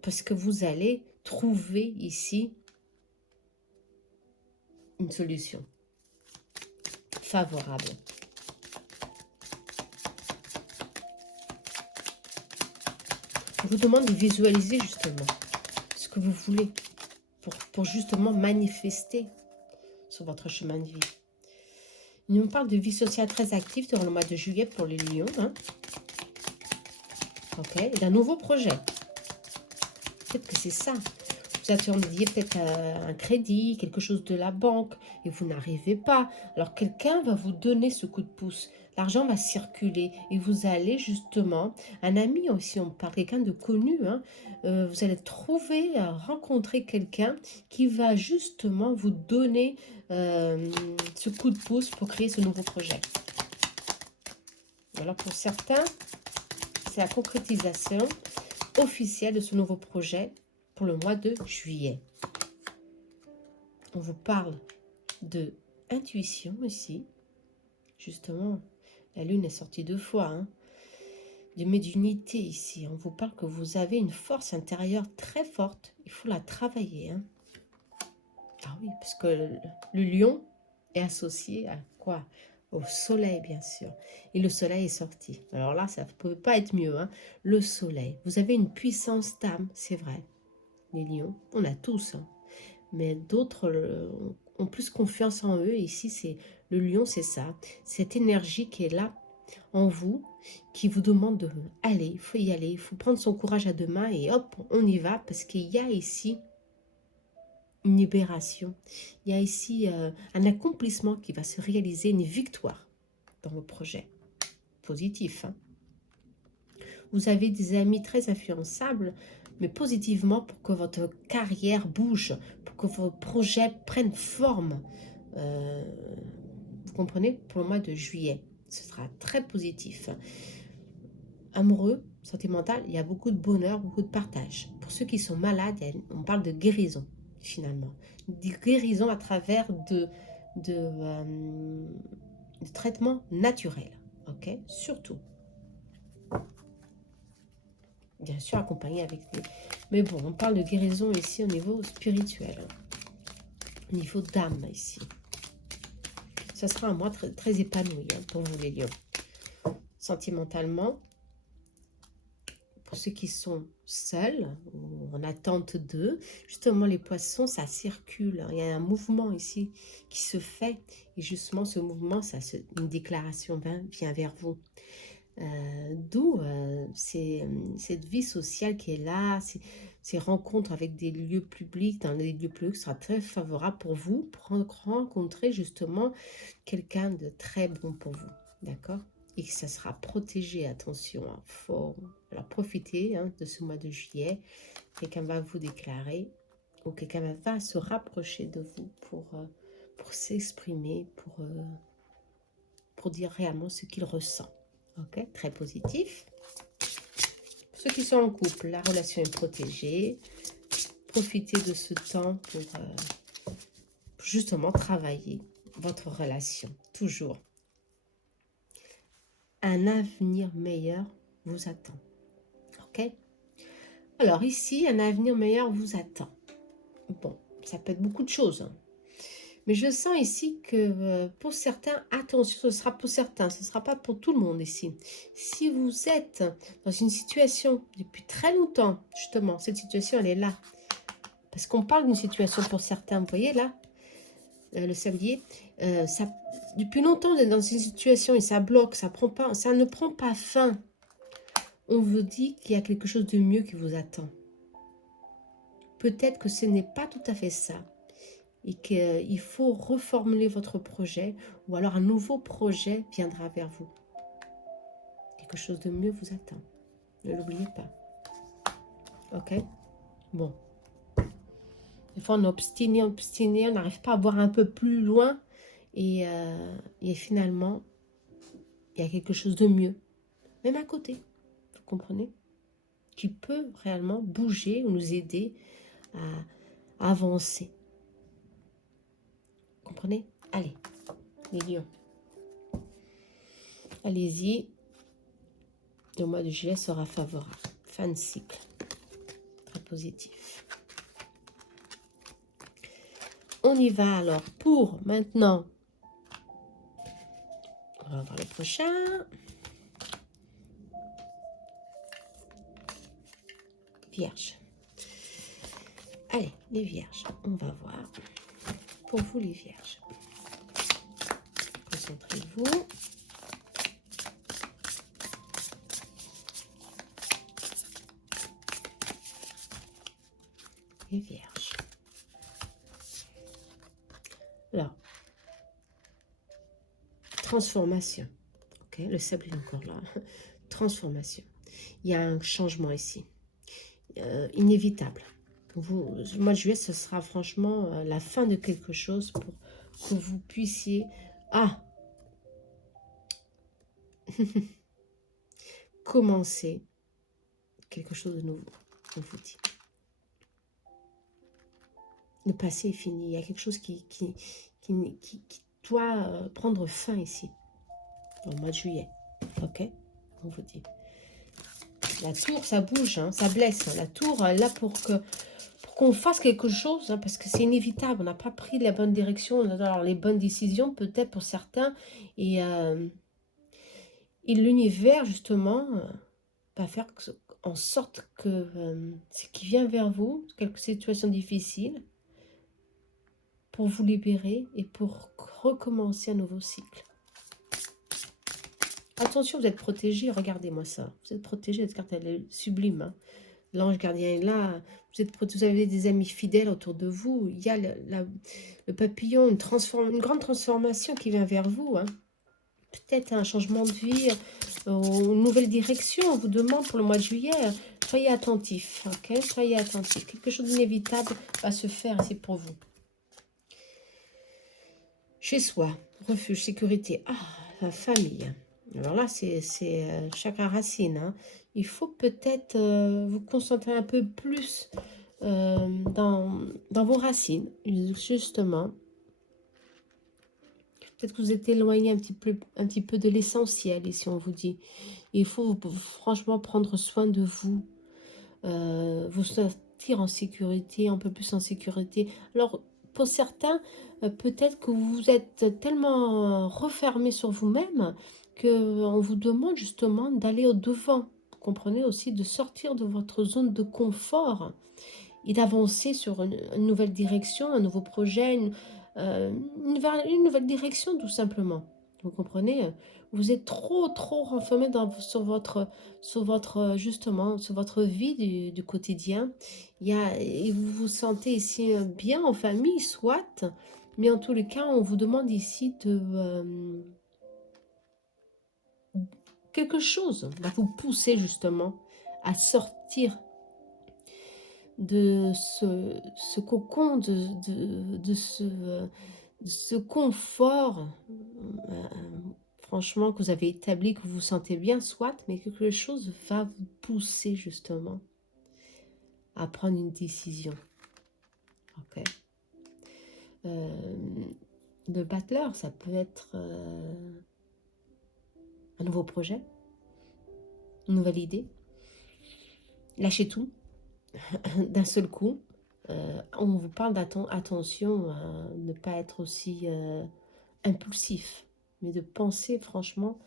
Parce que vous allez trouver ici une solution favorable. Je vous demande de visualiser justement ce que vous voulez pour justement manifester sur votre chemin de vie. Il nous parle de vie sociale très active durant le mois de juillet pour les lions. Hein. Ok, et d'un nouveau projet. Peut-être que c'est ça. Vous attendiez peut-être un crédit, quelque chose de la banque, et vous n'arrivez pas. Alors quelqu'un va vous donner ce coup de pouce. L'argent va circuler et vous allez justement, un ami aussi, on parle quelqu'un de connu, hein, vous allez trouver, rencontrer quelqu'un qui va justement vous donner ce coup de pouce pour créer ce nouveau projet. Alors pour certains, c'est la concrétisation officielle de ce nouveau projet pour le mois de juillet. On vous parle de intuition ici. Justement, la lune est sortie 2 fois. Hein, de médiumnité ici. On vous parle que vous avez une force intérieure très forte. Il faut la travailler. Hein. Ah oui, parce que le lion est associé à quoi? Au soleil, bien sûr. Et le soleil est sorti. Alors là, ça ne peut pas être mieux. Hein. Le soleil. Vous avez une puissance d'âme, c'est vrai. Les lions, on a tous. Hein. Mais d'autres ont plus confiance en eux. Et ici, c'est le lion, c'est ça. Cette énergie qui est là en vous, qui vous demande de aller, il faut y aller, il faut prendre son courage à deux mains et hop, on y va. Parce qu'il y a ici une libération. Il y a ici un accomplissement qui va se réaliser, une victoire dans vos projets. Positif. Hein. Vous avez des amis très influençables, mais positivement pour que votre carrière bouge, pour que vos projets prennent forme. Vous comprenez? Pour le mois de juillet, ce sera très positif. Amoureux, sentimental, il y a beaucoup de bonheur, beaucoup de partage. Pour ceux qui sont malades, on parle de guérison, finalement. De guérison à travers de traitements naturels. Ok? Surtout. Bien sûr, accompagné avec des... Mais bon, on parle de guérison ici au niveau spirituel. Au niveau d'âme ici. Ça sera un mois très, très épanoui hein, pour vous les lions. Sentimentalement, pour ceux qui sont seuls ou en attente d'eux, justement les poissons, ça circule. Hein. Il y a un mouvement ici qui se fait. Et justement, ce mouvement, une déclaration vient vers vous. D'où cette vie sociale qui est là, ces rencontres avec des lieux publics, dans les lieux publics sera très favorable pour vous, pour rencontrer justement quelqu'un de très bon pour vous, d'accord? Et que ça sera protégé, attention, hein, faut alors profiter hein, de ce mois de juillet, quelqu'un va vous déclarer, ou quelqu'un va se rapprocher de vous pour s'exprimer, pour dire réellement ce qu'il ressent. Ok, très positif. Pour ceux qui sont en couple, la relation est protégée. Profitez de ce temps pour justement travailler votre relation. Toujours. Un avenir meilleur vous attend. Ok? Alors ici, un avenir meilleur vous attend. Bon, ça peut être beaucoup de choses. Hein. Mais je sens ici que pour certains, attention, ce sera pour certains, ce ne sera pas pour tout le monde ici. Si vous êtes dans une situation depuis très longtemps, justement, cette situation, elle est là. Parce qu'on parle d'une situation pour certains, vous voyez là, le sablier, depuis longtemps, vous êtes dans une situation et ça bloque, ça ne prend pas fin. On vous dit qu'il y a quelque chose de mieux qui vous attend. Peut-être que ce n'est pas tout à fait ça. Et qu'il faut reformuler votre projet ou alors un nouveau projet viendra vers vous. Quelque chose de mieux vous attend. Ne l'oubliez pas. Ok? Bon. Des fois, on est obstiné, on n'arrive pas à voir un peu plus loin et finalement, il y a quelque chose de mieux. Même à côté, vous comprenez? Qui peut réellement bouger ou nous aider à avancer. Vous comprenez? Allez, les lions. Allez-y. Le mois de juillet sera favorable. Fin de cycle. Très positif. On y va alors pour maintenant. On va voir le prochain. Vierge. Allez, les vierges, on va voir. Pour vous, les vierges. Concentrez-vous. Les vierges. Alors, transformation. Ok, le sable est encore là. Transformation. Il y a un changement ici. Inévitable. Vous, le mois de juillet, ce sera franchement la fin de quelque chose pour que vous puissiez... Ah commencer quelque chose de nouveau, on vous dit. Le passé est fini. Il y a quelque chose qui doit prendre fin ici, au mois de juillet. Ok, on vous dit. La tour, ça bouge, hein, ça blesse. Hein. La tour, là, pour qu'on fasse quelque chose, hein, parce que c'est inévitable. On n'a pas pris la bonne direction, alors les bonnes décisions, peut-être pour certains. Et l'univers, justement, va faire en sorte que ce qui vient vers vous, quelques situations difficiles, pour vous libérer et pour recommencer un nouveau cycle. Attention, vous êtes protégé, regardez-moi ça. Vous êtes protégé, cette carte elle est sublime. Hein. L'ange gardien est là, vous avez des amis fidèles autour de vous. Il y a le papillon, une grande transformation qui vient vers vous. Hein. Peut-être un changement de vie, une nouvelle direction. On vous demande pour le mois de juillet, soyez attentifs. Okay? Soyez attentifs. Quelque chose d'inévitable va se faire ici pour vous. Chez soi, refuge, sécurité, la famille. Alors là, c'est chacun racine. Hein. Il faut peut-être vous concentrer un peu plus dans vos racines, justement. Peut-être que vous êtes éloigné un petit peu de l'essentiel, ici on vous dit. Il faut franchement prendre soin de vous, vous sentir en sécurité, un peu plus en sécurité. Alors, pour certains, peut-être que vous êtes tellement refermé sur vous-même qu'on vous demande justement d'aller au-devant. Vous comprenez aussi, de sortir de votre zone de confort et d'avancer sur une nouvelle direction, un nouveau projet, une nouvelle direction tout simplement. Vous comprenez? Vous êtes trop renfermé sur votre justement, sur votre vie du quotidien. Et vous vous sentez ici bien en famille, soit, mais en tous les cas, on vous demande ici de quelque chose va vous pousser justement à sortir de ce cocon, de ce confort, franchement, que vous avez établi, que vous vous sentez bien, soit, mais quelque chose va vous pousser justement à prendre une décision. Ok. Le battleur, ça peut être un nouveau projet, une nouvelle idée, lâcher tout d'un seul coup. On vous parle d'attention à ne pas être aussi impulsif, mais de penser franchement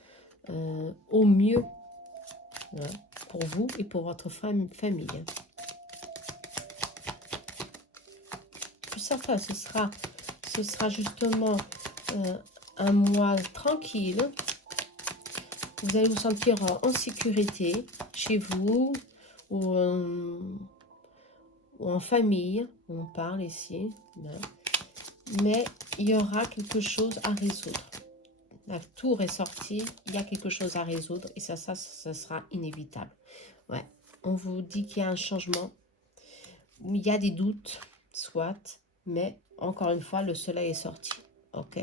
au mieux pour vous et pour votre famille. Tout ça, ce sera justement un mois tranquille. Vous allez vous sentir en sécurité chez vous ou en famille. On parle ici. Mais il y aura quelque chose à résoudre. La tour est sortie, il y a quelque chose à résoudre et ça sera inévitable. Ouais, on vous dit qu'il y a un changement. Il y a des doutes, soit, mais encore une fois, le soleil est sorti. Ok.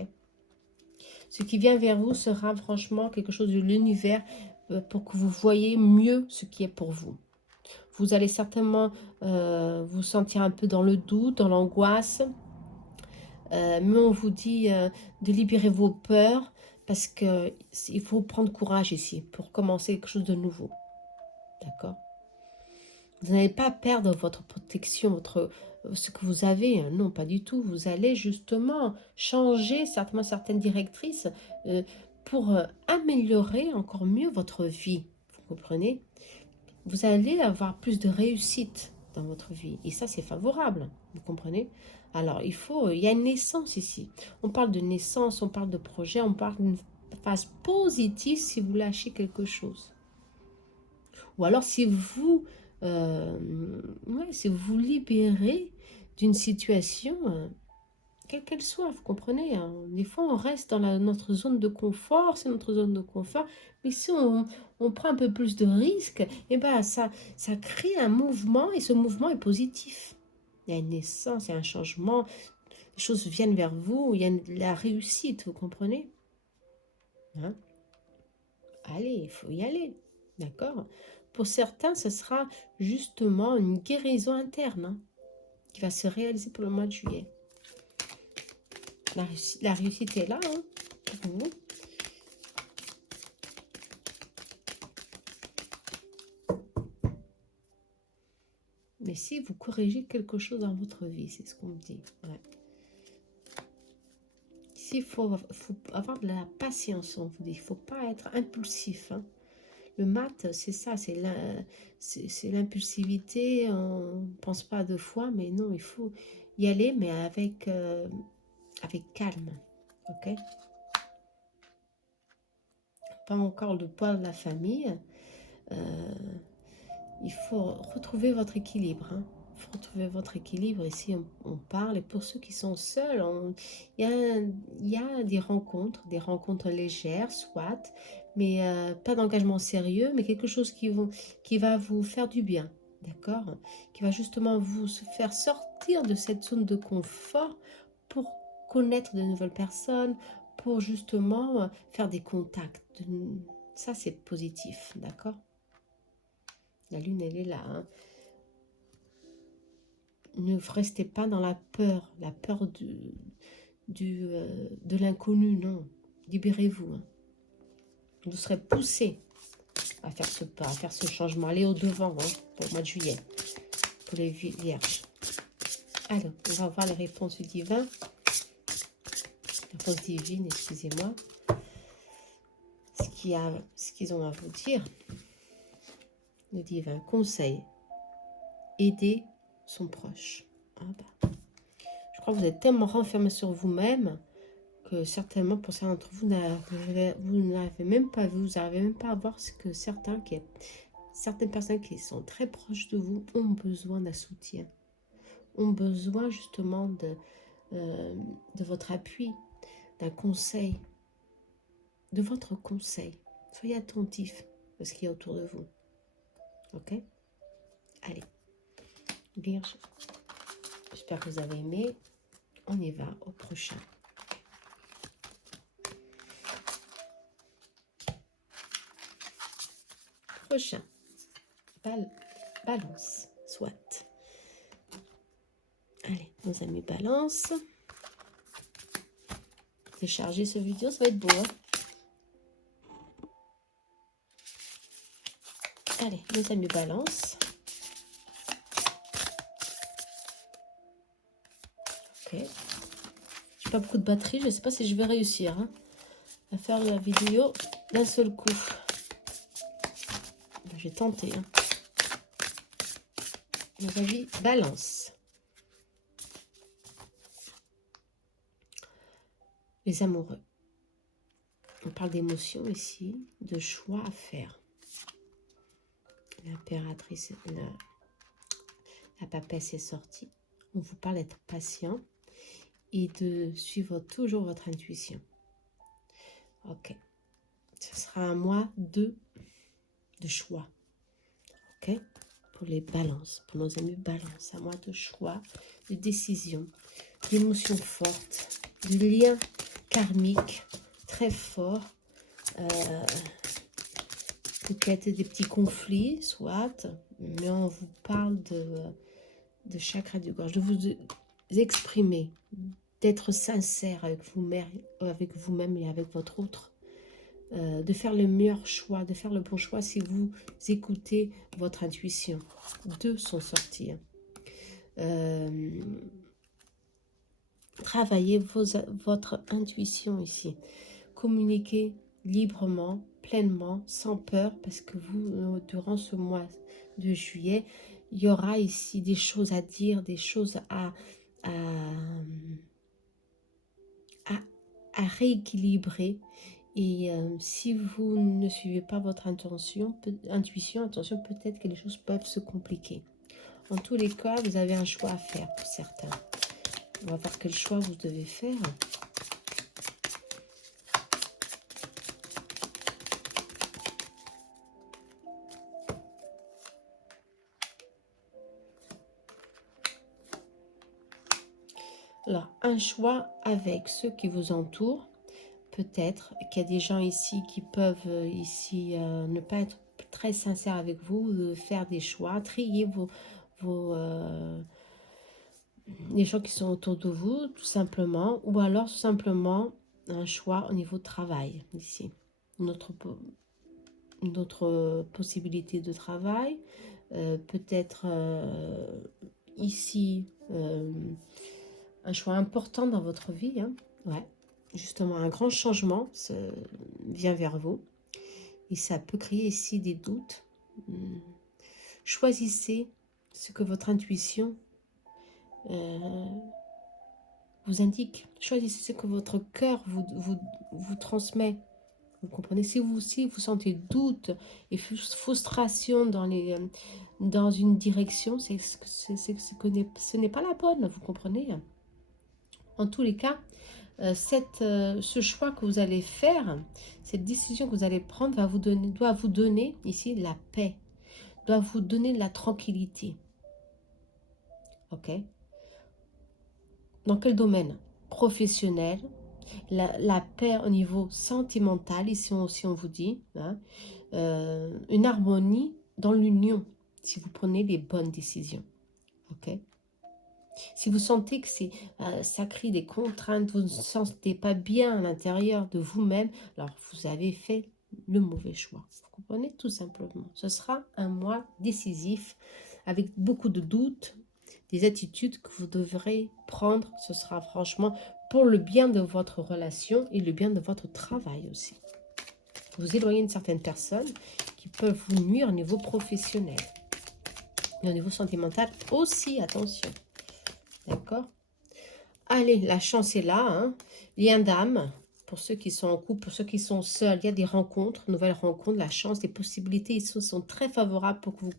Ce qui vient vers vous sera franchement quelque chose de l'univers pour que vous voyez mieux ce qui est pour vous. Vous allez certainement vous sentir un peu dans le doute, dans l'angoisse. Mais on vous dit de libérer vos peurs parce qu'il faut prendre courage ici pour commencer quelque chose de nouveau. D'accord? Vous n'allez pas perdre votre protection, ce que vous avez. Non, pas du tout. Vous allez justement changer certainement certaines directrices pour améliorer encore mieux votre vie. Vous comprenez? Vous allez avoir plus de réussite dans votre vie. Et ça, c'est favorable. Vous comprenez? Alors, il y a une naissance ici. On parle de naissance, on parle de projet, on parle d'une phase positive si vous lâchez quelque chose. Ou alors si vous, si vous vous libérez d'une situation, quelle qu'elle soit, vous comprenez, hein. Des fois, on reste dans notre zone de confort, c'est notre zone de confort. Mais si on prend un peu plus de risques, et ben ça crée un mouvement et ce mouvement est positif. Il y a une naissance, il y a un changement, les choses viennent vers vous, il y a la réussite, vous comprenez, hein? Allez, il faut y aller, d'accord? Pour certains, ce sera justement une guérison interne, hein, qui va se réaliser pour le mois de juillet. La réussite est là, hein, pour vous. Mais si vous corrigez quelque chose dans votre vie, c'est ce qu'on me dit. Ouais. Ici, il faut avoir de la patience, on vous dit. Il ne faut pas être impulsif, hein. Le mat, c'est ça, c'est l'impulsivité. On ne pense pas deux fois, mais non, il faut y aller, mais avec calme. Ok? Pas encore le poids de la famille. Il faut retrouver votre équilibre, hein. Il faut retrouver votre équilibre. Ici, on parle. Et pour ceux qui sont seuls, il y a des rencontres légères, soit, mais pas d'engagement sérieux, mais quelque chose qui va vous faire du bien, d'accord? Qui va justement vous faire sortir de cette zone de confort pour connaître de nouvelles personnes, pour justement faire des contacts. Ça, c'est positif, d'accord? La lune, elle est là, hein. Ne restez pas dans la peur de l'inconnu, non. Libérez-vous, hein. Vous serez poussé à faire ce pas, à faire ce changement. Allez au-devant, hein, pour le mois de juillet, pour les vierges. Alors, on va voir les réponses du divin. Réponse divine, excusez-moi. Ce qu'ils ont à vous dire. Le divin conseil. Aider son proche. Ah bah. Je crois que vous êtes tellement renfermé sur vous-même que certainement pour certains d'entre vous, vous n'avez même pas vu, vous n'arrivez même pas à voir ce que certaines personnes qui sont très proches de vous ont besoin d'un soutien, ont besoin justement de votre appui, d'un conseil, de votre conseil. Soyez attentifs à ce qu'il y a autour de vous. Ok? Allez, Vierge, j'espère que vous avez aimé. On y va au prochain. Prochain. Balance, soit. Allez, nos amis balance. Télécharger ce vidéo, ça va être beau, hein? Allez, nos amis balance. Ok. J'ai pas beaucoup de batterie, je ne sais pas si je vais réussir, hein, à faire la vidéo d'un seul coup. J'ai tenté, hein. Nos amis balance. Les amoureux. On parle d'émotions ici, de choix à faire. L'impératrice, la papesse est sortie. On vous parle d'être patient et de suivre toujours votre intuition. Ok. Ce sera un mois de choix. Ok. Pour les balances, pour nos amis balance. Un mois de choix, de décision, d'émotions fortes, de liens karmiques très forts. Peut-être des petits conflits, soit, mais on vous parle de chakra du gorge, de vous exprimer, d'être sincère avec vous-même et avec votre autre, de faire le meilleur choix, de faire le bon choix si vous écoutez votre intuition. 2 sont sortis. Travaillez votre intuition ici. Communiquez librement, pleinement, sans peur, parce que vous, durant ce mois de juillet, il y aura ici des choses à dire, des choses à, à rééquilibrer. Et si vous ne suivez pas votre intuition, attention, peut-être que les choses peuvent se compliquer. En tous les cas, vous avez un choix à faire pour certains. On va voir quel choix vous devez faire. Alors, un choix avec ceux qui vous entourent. Peut-être qu'il y a des gens ici qui peuvent ne pas être très sincères avec vous, faire des choix, trier les gens qui sont autour de vous, tout simplement, ou alors tout simplement un choix au niveau de travail, ici. Notre possibilité de travail, peut-être ici, un choix important dans votre vie, hein. Ouais. Justement, un grand changement vient vers vous et ça peut créer ici des doutes. Choisissez ce que votre intuition vous indique. Choisissez ce que votre cœur vous transmet. Vous comprenez? Si vous aussi vous sentez doute et frustration dans une direction, c'est que ce n'est pas la bonne, vous comprenez? En tous les cas, ce choix que vous allez faire, cette décision que vous allez prendre doit vous donner ici la paix, doit vous donner de la tranquillité. Ok? Dans quel domaine? Professionnel, la paix au niveau sentimental, ici si on vous dit, hein, une harmonie dans l'union, si vous prenez les bonnes décisions. Ok? Si vous sentez que ça crée des contraintes, vous ne vous sentez pas bien à l'intérieur de vous-même, alors vous avez fait le mauvais choix. Vous comprenez? Tout simplement. Ce sera un mois décisif avec beaucoup de doutes, des attitudes que vous devrez prendre. Ce sera franchement pour le bien de votre relation et le bien de votre travail aussi. Vous éloignez de certaines personnes qui peuvent vous nuire au niveau professionnel. Et au niveau sentimental aussi, attention. D'accord? Allez, la chance est là. Hein. Lien d'âme, pour ceux qui sont en couple, pour ceux qui sont seuls, il y a des rencontres, nouvelles rencontres, la chance, les possibilités ici sont très favorables pour que vous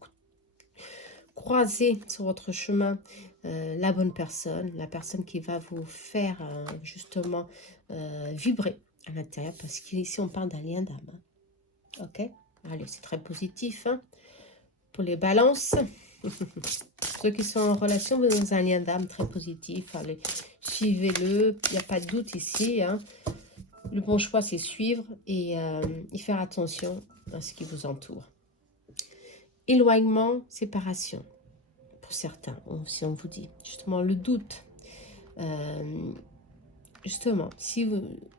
croisez sur votre chemin la bonne personne, la personne qui va vous faire justement vibrer à l'intérieur, parce qu'ici on parle d'un lien d'âme. Hein. Ok? Allez, c'est très positif. Hein. Pour les balances, ceux qui sont en relation, vous avez un lien d'âme très positif. Allez, suivez-le, il n'y a pas de doute ici. Hein. Le bon choix, c'est suivre et faire attention à ce qui vous entoure. Éloignement, séparation, pour certains, si on vous dit. Justement, le doute. Justement, si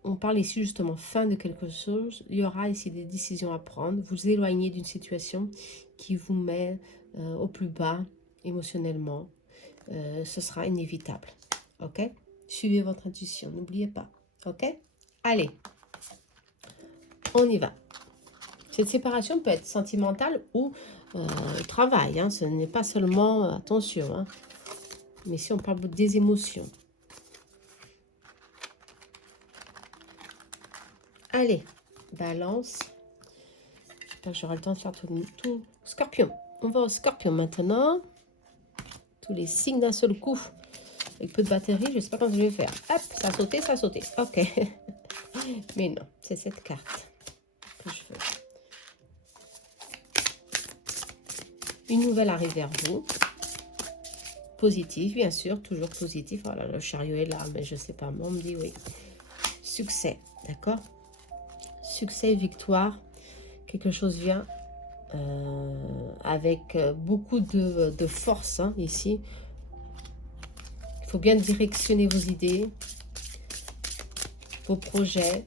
on parle ici justement fin de quelque chose, il y aura ici des décisions à prendre. Vous éloignez d'une situation qui vous met au plus bas émotionnellement. Ce sera inévitable. Ok? Suivez votre intuition, n'oubliez pas. Ok? Allez, on y va. Cette séparation peut être sentimentale ou travail. Hein, ce n'est pas seulement, attention, hein, mais si on parle des émotions. Allez, balance. J'espère que j'aurai le temps de faire tout. Scorpion. On va au scorpion maintenant. Tous les signes d'un seul coup. Avec peu de batterie, je ne sais pas comment je vais faire. Hop, ça a sauté, ça a sauté. Ok. Mais non, c'est cette carte que je veux. Une nouvelle arrive vers vous. Positif, bien sûr, toujours positif. Voilà, le chariot est là, mais je ne sais pas. Moi, on me dit oui. Succès, d'accord? Succès, victoire. Quelque chose vient avec beaucoup de force, hein, ici. Il faut bien directionner vos idées, vos projets.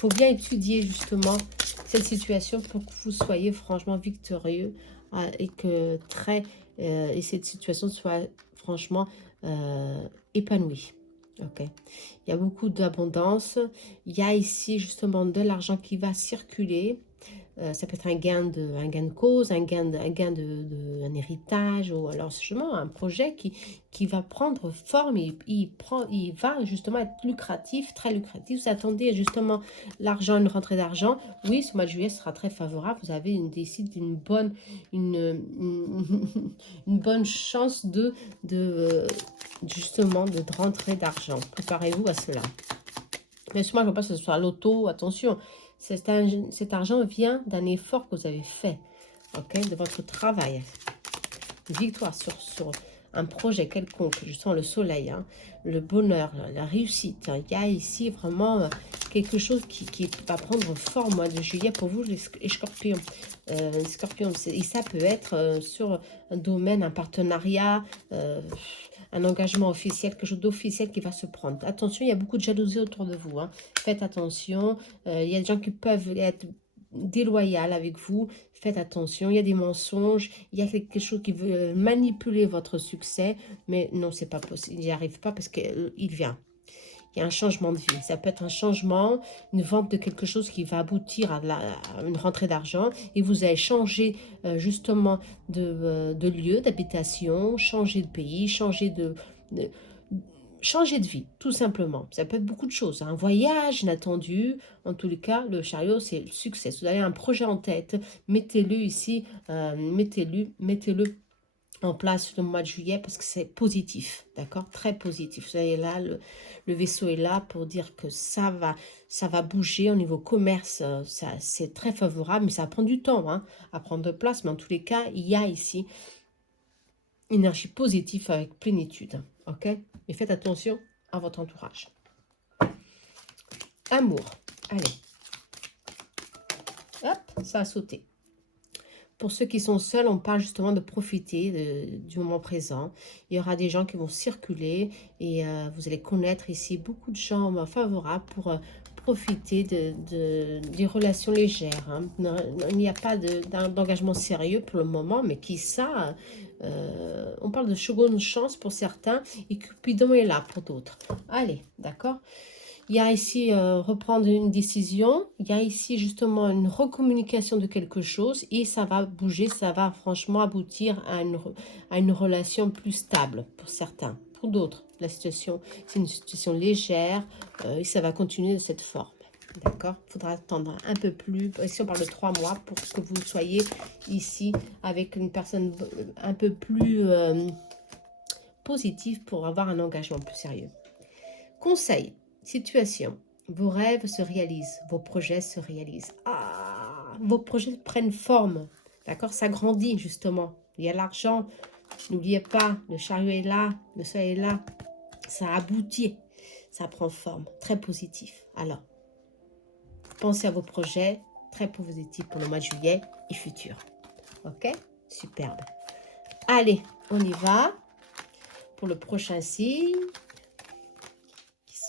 faut bien étudier justement cette situation pour que vous soyez franchement victorieux et que et cette situation soit franchement épanouie. Ok. Il y a beaucoup d'abondance. Il y a ici justement de l'argent qui va circuler. Ça peut être un gain de cause, un héritage, ou alors justement un projet qui va prendre forme, il va justement être lucratif, très lucratif. Vous attendez justement l'argent, une rentrée d'argent. Oui, ce mois de juillet sera très favorable. Vous avez une bonne chance justement de rentrer d'argent. Préparez-vous à cela. Mais souvent, je ne veux pas que ce soit l'auto, attention. Cet argent vient d'un effort que vous avez fait, ok, de votre travail. Une victoire sur un projet quelconque, je sens le soleil, hein, le bonheur, la réussite. Il y a ici vraiment quelque chose qui va prendre forme au mois de juillet pour vous, les scorpions. Scorpions, et ça peut être sur un domaine, un partenariat, un engagement officiel, quelque chose d'officiel qui va se prendre. Attention, il y a beaucoup de jalousie autour de vous. Hein. Faites attention. Il y a des gens qui peuvent être déloyaux avec vous. Faites attention. Il y a des mensonges. Il y a quelque chose qui veut manipuler votre succès. Mais non, c'est pas possible. Il n'y arrive pas parce qu'il vient. Il y a un changement de vie. Ça peut être un changement, une vente de quelque chose qui va aboutir à une rentrée d'argent. Et vous allez changer justement de lieu d'habitation, changer de pays, changer changer de vie, tout simplement. Ça peut être beaucoup de choses. Un voyage inattendu. En tous les cas, le chariot, c'est le succès. Vous avez un projet en tête. Mettez-le ici. Mettez-le en place le mois de juillet parce que c'est positif, d'accord, très positif. Vous voyez là, le vaisseau est là pour dire que ça va bouger au niveau commerce, c'est très favorable, mais ça prend du temps à prendre de place, mais en tous les cas, il y a ici une énergie positive avec plénitude, ok, mais faites attention à votre entourage. Amour, allez, hop, ça a sauté. Pour ceux qui sont seuls, on parle justement de profiter du moment présent. Il y aura des gens qui vont circuler et vous allez connaître ici beaucoup de gens favorables pour profiter des relations légères. Hein. Il n'y a pas d'engagement sérieux pour le moment, mais qui ça, on parle de seconde chance pour certains et Cupidon est là pour d'autres. Allez, d'accord ? Il y a ici reprendre une décision, il y a ici justement une recommunication de quelque chose et ça va bouger, ça va franchement aboutir à une relation plus stable pour certains. Pour d'autres, la situation, c'est une situation légère et ça va continuer de cette forme. D'accord? Il faudra attendre un peu plus, ici on parle de 3 mois pour que vous soyez ici avec une personne un peu plus positive pour avoir un engagement plus sérieux. Conseil. Situation, vos rêves se réalisent, vos projets se réalisent. Vos projets prennent forme, d'accord? Ça grandit justement. Il y a l'argent, n'oubliez pas, le chariot est là, le soleil est là. Ça aboutit, ça prend forme, très positif. Alors, pensez à vos projets, très positifs pour le mois de juillet et futur. Ok? Superbe. Allez, on y va pour le prochain signe.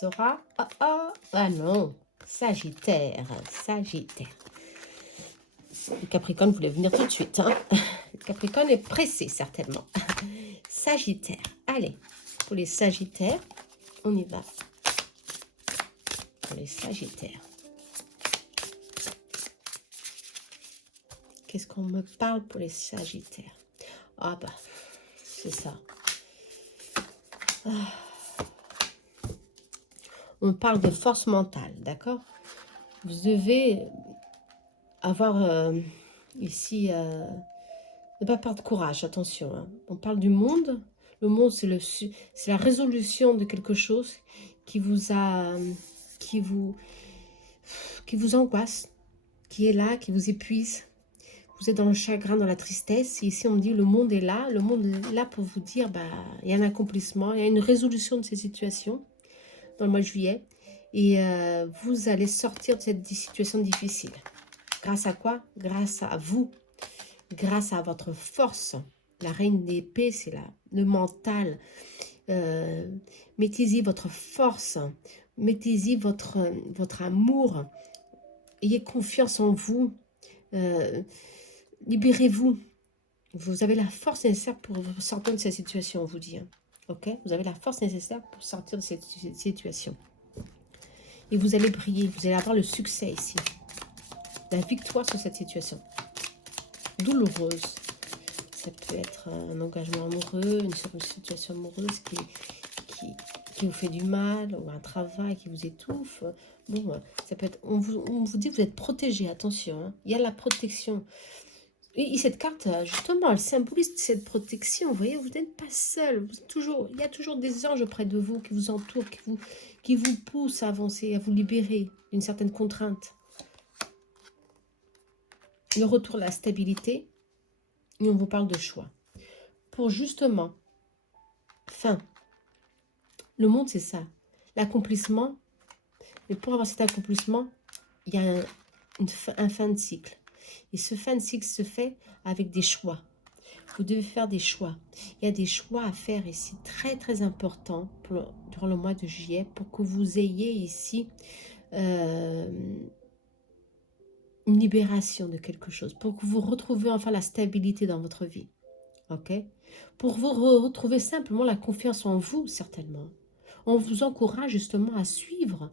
Sera ah non, Sagittaire. Le Capricorne voulait venir tout de suite. Hein. Le Capricorne est pressé certainement. Sagittaire. Allez, pour les Sagittaires, on y va. Pour les Sagittaires. Qu'est-ce qu'on me parle pour les Sagittaires? Ah bah, c'est ça. On parle de force mentale, d'accord? Vous devez avoir ici, ne pas perdre courage, attention. Hein. On parle du monde. Le monde, c'est la résolution de quelque chose qui vous angoisse, qui est là, qui vous épuise. Vous êtes dans le chagrin, dans la tristesse. Et ici, on me dit, le monde est là. Le monde est là pour vous dire, bah, il y a un accomplissement, il y a une résolution de ces situations dans le mois de juillet. Et vous allez sortir de cette situation difficile. Grâce à quoi? Grâce à vous. Grâce à votre force. La reine d'épée, c'est le mental. Mettez-y votre force. Mettez-y votre amour. ayez confiance en vous. Libérez-vous. Vous avez la force nécessaire pour sortir de cette situation, on vous dit. Hein. Ok? Vous avez la force nécessaire pour sortir de cette situation. Et vous allez briller. Vous allez avoir le succès ici. La victoire sur cette situation. Douloureuse. Ça peut être un engagement amoureux, une situation amoureuse qui vous fait du mal, ou un travail qui vous étouffe. Bon, ça peut être, on vous dit que vous êtes protégé, attention. Hein. Il y a la protection. Et cette carte, justement, elle symbolise cette protection. Vous voyez, vous n'êtes pas seul. Il y a toujours des anges près de vous qui vous entourent, qui vous poussent à avancer, à vous libérer d'une certaine contrainte. Le retour à la stabilité. Et on vous parle de choix. Pour justement, le monde c'est ça. L'accomplissement, mais pour avoir cet accomplissement, il y a un fin de cycle. Et ce fin de cycle se fait avec des choix. Vous devez faire des choix. Il y a des choix à faire ici, très très importants durant le mois de juillet, pour que vous ayez ici une libération de quelque chose, pour que vous retrouviez enfin la stabilité dans votre vie. Ok? Pour vous retrouver simplement la confiance en vous, certainement. On vous encourage justement à suivre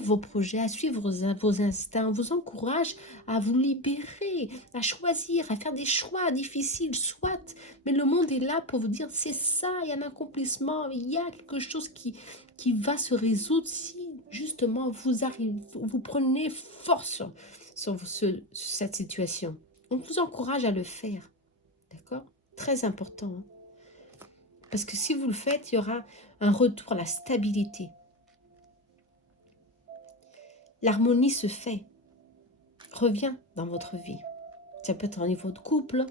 vos projets, à suivre vos instincts. On vous encourage à vous libérer, à choisir, à faire des choix difficiles, soit. Mais le monde est là pour vous dire, c'est ça, il y a un accomplissement, il y a quelque chose qui va se résoudre si justement vous prenez force sur cette situation. On vous encourage à le faire. D'accord? Très important. Hein? Parce que si vous le faites, il y aura un retour à la stabilité. L'harmonie se fait, revient dans votre vie. Ça peut être au niveau de couple,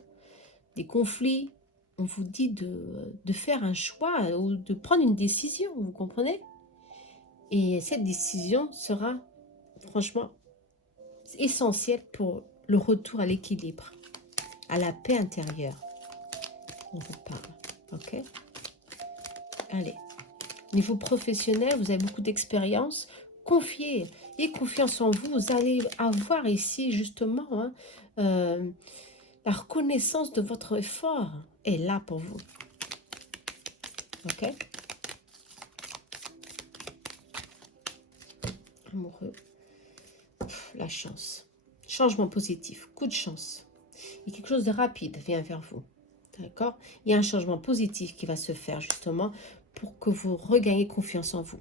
des conflits. On vous dit de faire un choix ou de prendre une décision, vous comprenez? Et cette décision sera franchement essentielle pour le retour à l'équilibre, à la paix intérieure. On vous parle, ok? Allez. Niveau professionnel, vous avez beaucoup d'expérience. Confiez et confiance en vous. Vous allez avoir ici justement la reconnaissance de votre effort est là pour vous. Ok? Amoureux. La chance. Changement positif. Coup de chance. Et quelque chose de rapide vient vers vous. D'accord? Il y a un changement positif qui va se faire justement pour que vous regagniez confiance en vous.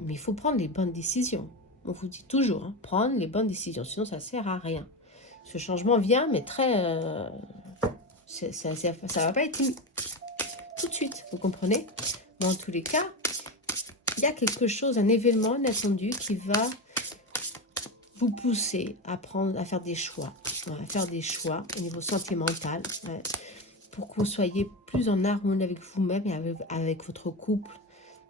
Mais il faut prendre les bonnes décisions. On vous dit toujours, hein, prendre les bonnes décisions, sinon ça ne sert à rien. Ce changement vient, mais très... ça ne va pas être tout de suite, vous comprenez? Mais en tous les cas, il y a quelque chose, un événement inattendu qui va vous pousser à faire des choix. À faire des choix au niveau sentimental, pour que vous soyez plus en harmonie avec vous-même et avec votre couple,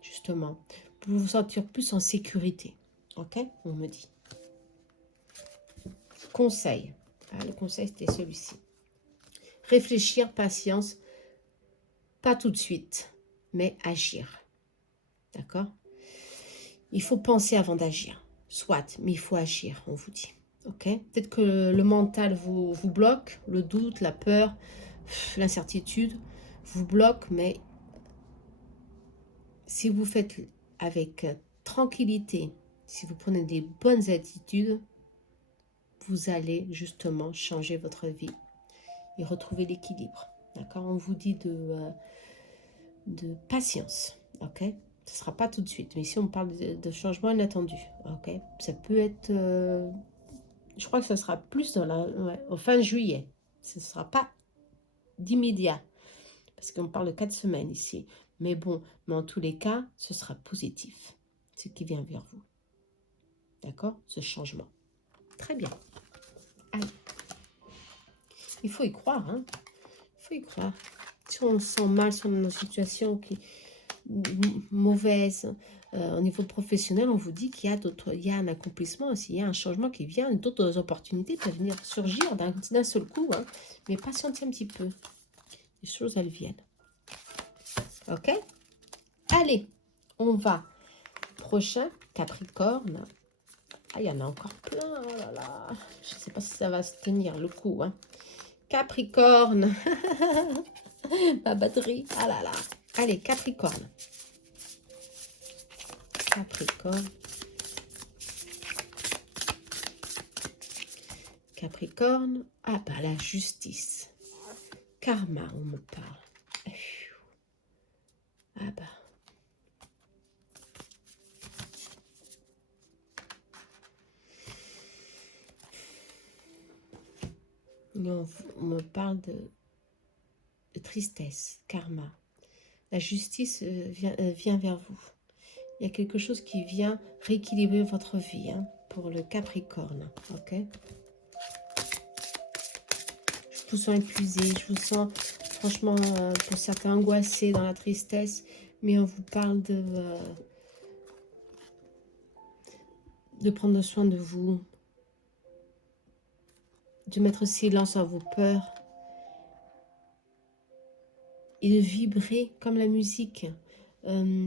justement. Pour vous sentir plus en sécurité. Ok? On me dit. Conseil. Ah, le conseil, c'était celui-ci. Réfléchir, patience. Pas tout de suite, mais agir. D'accord? Il faut penser avant d'agir. Soit, mais il faut agir, on vous dit. Ok? Peut-être que le mental vous bloque, le doute, la peur, l'incertitude vous bloque, mais si vous faites avec tranquillité, si vous prenez des bonnes attitudes, vous allez justement changer votre vie et retrouver l'équilibre. D'accord? On vous dit de patience. Ok? Ce ne sera pas tout de suite. Mais ici, on parle de changement inattendu. Ok? Ça peut être... je crois que ce sera plus au fin juillet. Ce ne sera pas d'immédiat. Parce qu'on parle de 4 semaines ici. Mais bon, mais en tous les cas, ce sera positif. Ce qui vient vers vous. D'accord? Ce changement. Très bien. Allez. Il faut y croire. Hein? Il faut y croire. Si on se sent mal, si on est dans une situation qui est mauvaise, au niveau professionnel, on vous dit qu'il y a un accomplissement, s'il y a un changement qui vient, d'autres opportunités peuvent venir surgir d'un seul coup. Hein? Mais patientez un petit peu. Les choses, elles viennent. Ok? Allez, on va. Prochain, Capricorne. Ah, il y en a encore plein. Oh là là. Je ne sais pas si ça va se tenir le coup. Hein. Capricorne. Ma batterie. Ah là là. Allez, Capricorne. Capricorne. Capricorne. Ah bah la justice. Karma, on me parle. Ah bah. On me parle de tristesse, karma. La justice vient vers vous. Il y a quelque chose qui vient rééquilibrer votre vie hein, pour le Capricorne. Ok. Je vous sens épuisé, je vous sens franchement pour certains angoissés dans la tristesse, mais on vous parle de prendre soin de vous, de mettre silence à vos peurs et de vibrer comme la musique.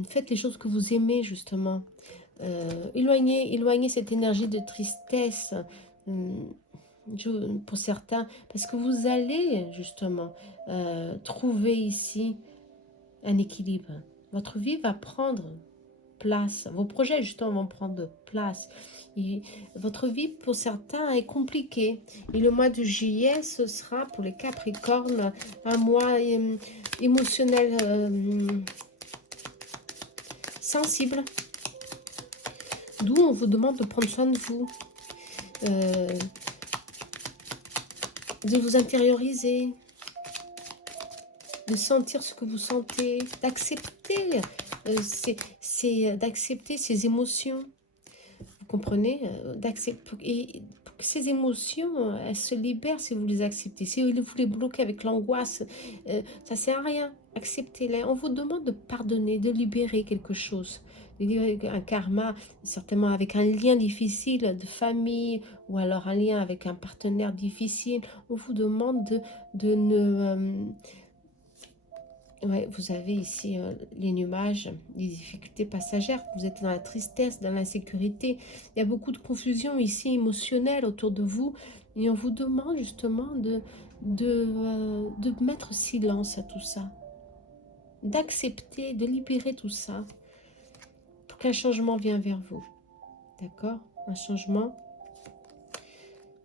Faites les choses que vous aimez justement. Éloignez cette énergie de tristesse pour certains, parce que vous allez justement trouver ici un équilibre. Votre vie va prendre place, vos projets justement vont prendre place. Et votre vie pour certains est compliquée. Et le mois de juillet, ce sera pour les Capricornes un mois émotionnel sensible. D'où on vous demande de prendre soin de vous, de vous intérioriser, de sentir ce que vous sentez, d'accepter d'accepter ces émotions. Vous comprenez, d'accepter et pour que ces émotions, elles se libèrent si vous les acceptez. Si vous les bloquez avec l'angoisse, ça sert à rien. Acceptez-les. On vous demande de pardonner, de libérer quelque chose. De libérer un karma, certainement avec un lien difficile de famille ou alors un lien avec un partenaire difficile. On vous demande de ne... Ouais, vous avez ici les nuages, les difficultés passagères, vous êtes dans la tristesse, dans l'insécurité. Il y a beaucoup de confusion ici émotionnelle autour de vous et on vous demande justement de mettre silence à tout ça, d'accepter, de libérer tout ça pour qu'un changement vienne vers vous. D'accord? Un changement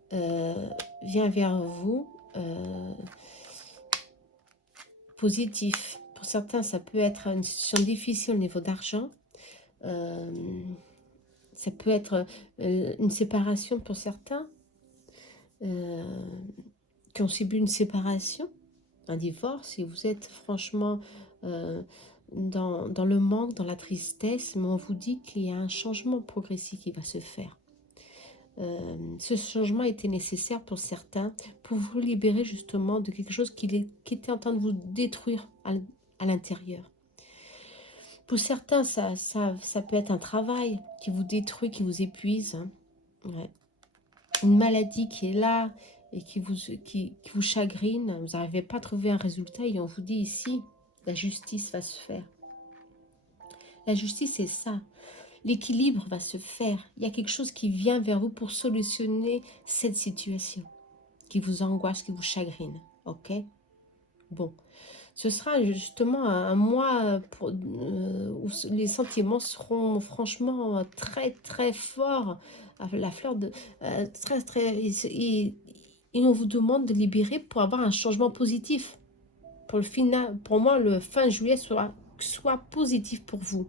vient vers vous positif. Pour certains, ça peut être une situation difficile au niveau d'argent. Ça peut être une séparation pour certains qui ont subi une séparation, un divorce, et vous êtes franchement dans le manque, dans la tristesse, mais on vous dit qu'il y a un changement progressif qui va se faire. Ce changement était nécessaire pour certains, pour vous libérer justement de quelque chose qui était en train de vous détruire à l'intérieur. Pour certains, ça peut être un travail qui vous détruit, qui vous épuise. Hein. Ouais. Une maladie qui est là et qui vous chagrine. Vous n'arrivez pas à trouver un résultat et on vous dit ici, la justice va se faire. La justice, c'est ça. L'équilibre va se faire. Il y a quelque chose qui vient vers vous pour solutionner cette situation qui vous angoisse, qui vous chagrine. Ok? Bon. Ce sera justement un mois où les sentiments seront franchement très très forts, à la fleur de très très et on vous demande de libérer pour avoir un changement positif. Pour le final, pour moi, le fin juillet soit positif pour vous.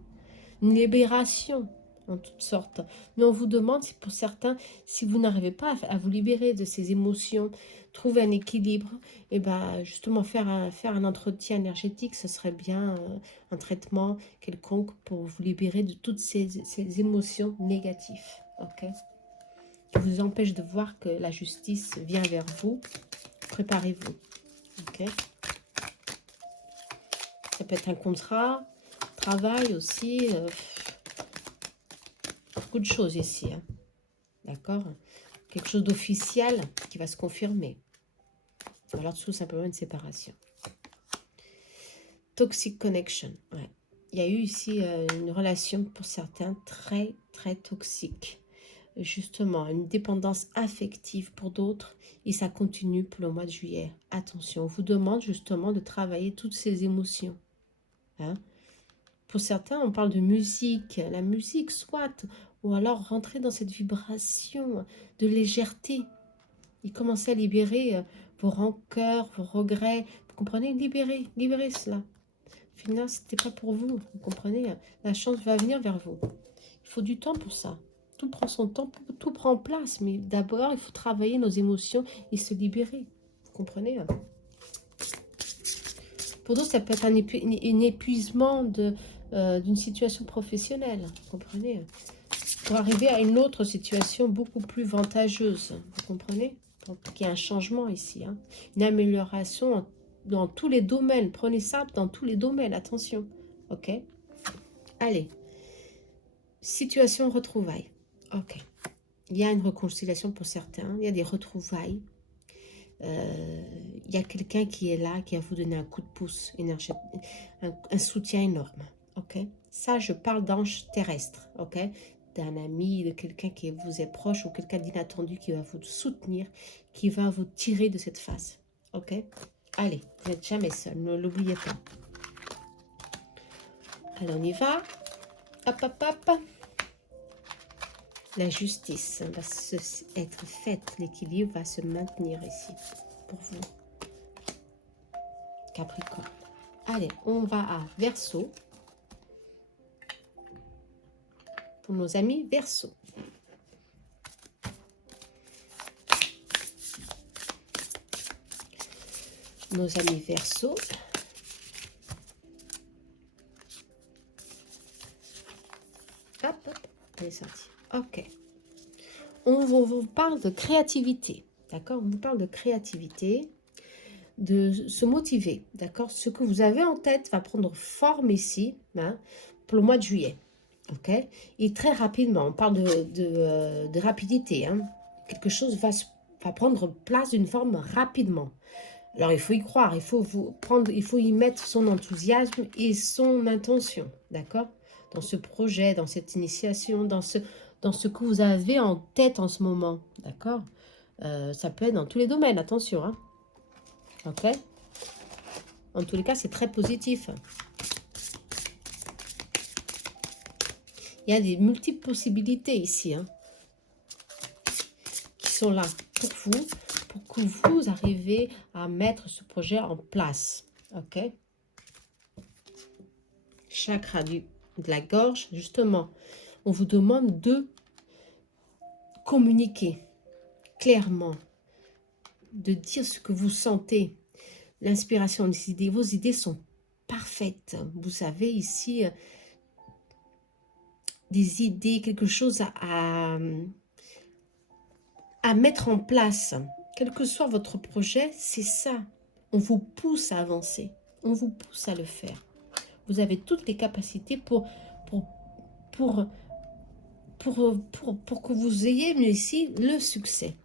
Une libération en toutes sortes. Mais on vous demande, pour certains, si vous n'arrivez pas à vous libérer de ces émotions, trouver un équilibre, et ben justement faire un entretien énergétique, ce serait bien un traitement quelconque pour vous libérer de toutes ces émotions négatives. Ok, qui vous empêche de voir que la justice vient vers vous. Préparez-vous. Ok, ça peut être un contrat, travail aussi. Beaucoup de choses ici, hein. D'accord? Quelque chose d'officiel qui va se confirmer. Ou alors tout simplement une séparation. Toxic connection. Ouais. Il y a eu ici une relation pour certains très très toxique. justement une dépendance affective pour d'autres et ça continue pour le mois de juillet. Attention, on vous demande justement de travailler toutes ces émotions. Hein. Pour certains, on parle de musique, la musique soit, ou alors rentrer dans cette vibration de légèreté. Et commencer à libérer vos rancœurs, vos regrets. Vous comprenez? Libérez cela. Finalement, ce n'était pas pour vous. Vous comprenez? La chance va venir vers vous. Il faut du temps pour ça. Tout prend son temps, tout prend place. Mais d'abord, il faut travailler nos émotions et se libérer. Vous comprenez? Pour d'autres, ça peut être un épuisement d'une situation professionnelle. Vous comprenez? Pour arriver à une autre situation beaucoup plus avantageuse. Vous comprenez? Donc, il y a un changement ici. Hein. Une amélioration dans tous les domaines. Prenez ça dans tous les domaines. Attention. Ok? Allez. Situation retrouvailles. Ok. Il y a une réconciliation pour certains. Il y a des retrouvailles. Il y a quelqu'un qui est là, qui va vous donner un coup de pouce, un soutien énorme. Ok? Ça, je parle d'ange terrestre. Ok? D'un ami, de quelqu'un qui vous est proche ou quelqu'un d'inattendu qui va vous soutenir, qui va vous tirer de cette phase. Ok? Allez, vous n'êtes jamais seul, ne l'oubliez pas. Allez, on y va. Hop, hop, hop. La justice va être faite, l'équilibre va se maintenir ici pour vous. Capricorne. Allez, on va à Verseau. Pour nos amis Verseau. Nos amis Verseau. Hop, hop, elle est sortie. Ok. On vous parle de créativité. D'accord? On vous parle de créativité, de se motiver. D'accord? Ce que vous avez en tête va prendre forme ici, hein, pour le mois de juillet. Ok? Et très rapidement, on parle de rapidité. Hein. Quelque chose va prendre place d'une forme rapidement. Alors, il faut y croire, il faut y mettre son enthousiasme et son intention, d'accord? Dans ce projet, dans cette initiation, dans ce que vous avez en tête en ce moment, d'accord? Ça peut être dans tous les domaines, attention, hein? Ok? En tous les cas, c'est très positif. Il y a des multiples possibilités ici, hein, qui sont là pour vous, pour que vous arrivez à mettre ce projet en place, ok? Chakra de la gorge, justement, on vous demande de communiquer clairement, de dire ce que vous sentez, l'inspiration des idées. Vos idées sont parfaites. Vous avez ici des idées, quelque chose à mettre en place. Quel que soit votre projet, c'est ça. On vous pousse à avancer. On vous pousse à le faire. Vous avez toutes les capacités pour que vous ayez ici le succès.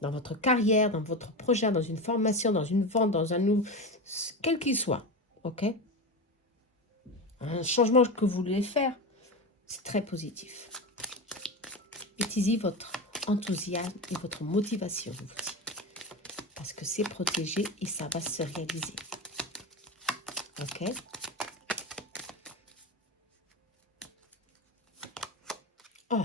Dans votre carrière, dans votre projet, dans une formation, dans une vente, dans un nouveau... Quel qu'il soit, ok? Un changement que vous voulez faire, c'est très positif. Utilisez votre enthousiasme et votre motivation, je vous dis. Parce que c'est protégé et ça va se réaliser. Ok? Oh,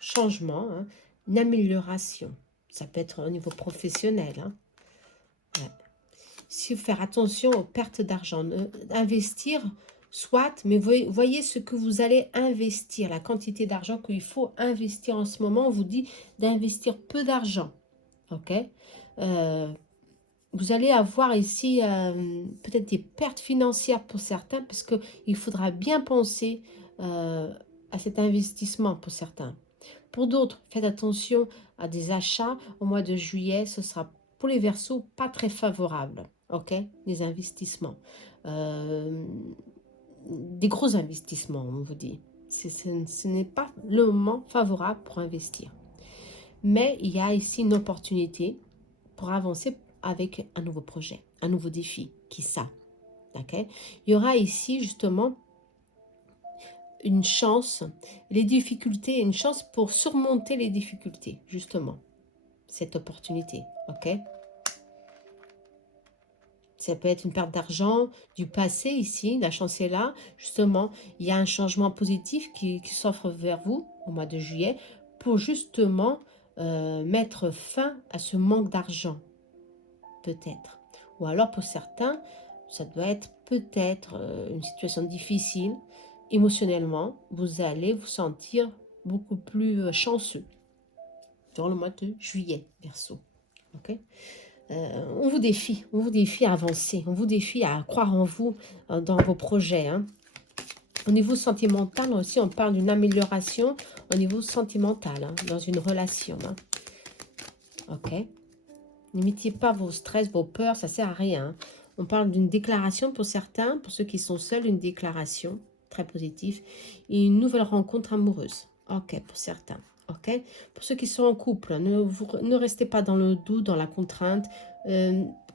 changement, hein, une amélioration. Ça peut être au niveau professionnel. Hein. Ouais. Si vous faire attention aux pertes d'argent, investir, soit, mais voyez ce que vous allez investir, la quantité d'argent qu'il faut investir en ce moment. On vous dit d'investir peu d'argent. Ok? Vous allez avoir ici peut-être des pertes financières pour certains parce qu'il faudra bien penser à cet investissement pour certains. Pour d'autres, faites attention à des achats au mois de juillet. Ce sera pour les Verseaux pas très favorable. Ok, les investissements. Des gros investissements, on vous dit. Ce n'est pas le moment favorable pour investir. Mais il y a ici une opportunité pour avancer avec un nouveau projet, un nouveau défi, qui ça. Okay? Il y aura ici justement une chance, les difficultés, une chance pour surmonter les difficultés, justement, cette opportunité, ok? Ça peut être une perte d'argent, du passé ici, la chance est là, justement, il y a un changement positif qui s'offre vers vous au mois de juillet pour justement mettre fin à ce manque d'argent, peut-être. Ou alors pour certains, ça doit être peut-être une situation difficile, émotionnellement, vous allez vous sentir beaucoup plus chanceux dans le mois de juillet, Verseau. Ok? On vous défie à avancer, on vous défie à croire en vous, dans vos projets. Hein. Au niveau sentimental aussi, on parle d'une amélioration au niveau sentimental, hein, dans une relation. Hein. Ok? N'imitez pas vos stress, vos peurs, ça sert à rien. Hein. On parle d'une déclaration pour certains, pour ceux qui sont seuls, une déclaration très positive et une nouvelle rencontre amoureuse. Ok, pour certains. Ok, pour ceux qui sont en couple, ne restez pas dans le doute, dans la contrainte.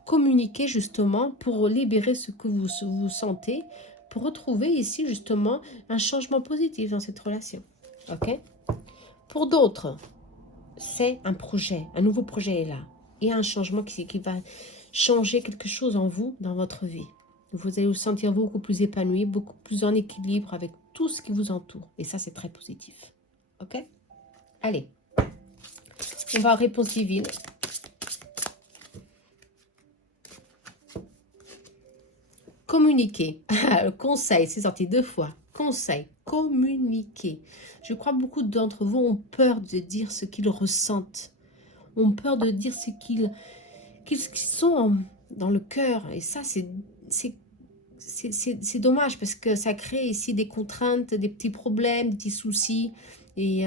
Communiquez justement pour libérer ce que vous sentez, pour retrouver ici justement un changement positif dans cette relation. Ok. Pour d'autres, c'est un projet, un nouveau projet est là. Il y a un changement qui va changer quelque chose en vous, dans votre vie. Vous allez vous sentir beaucoup plus épanoui, beaucoup plus en équilibre avec tout ce qui vous entoure. Et ça, c'est très positif. Ok? Allez, on va en réponse divine. Communiquer. Le conseil, c'est sorti 2 fois. Conseil, communiquer. Je crois que beaucoup d'entre vous ont peur de dire ce qu'ils ressentent. Ont peur de dire ce qu'ils sont dans le cœur. Et ça, c'est dommage parce que ça crée ici des contraintes, des petits problèmes, des petits soucis. Et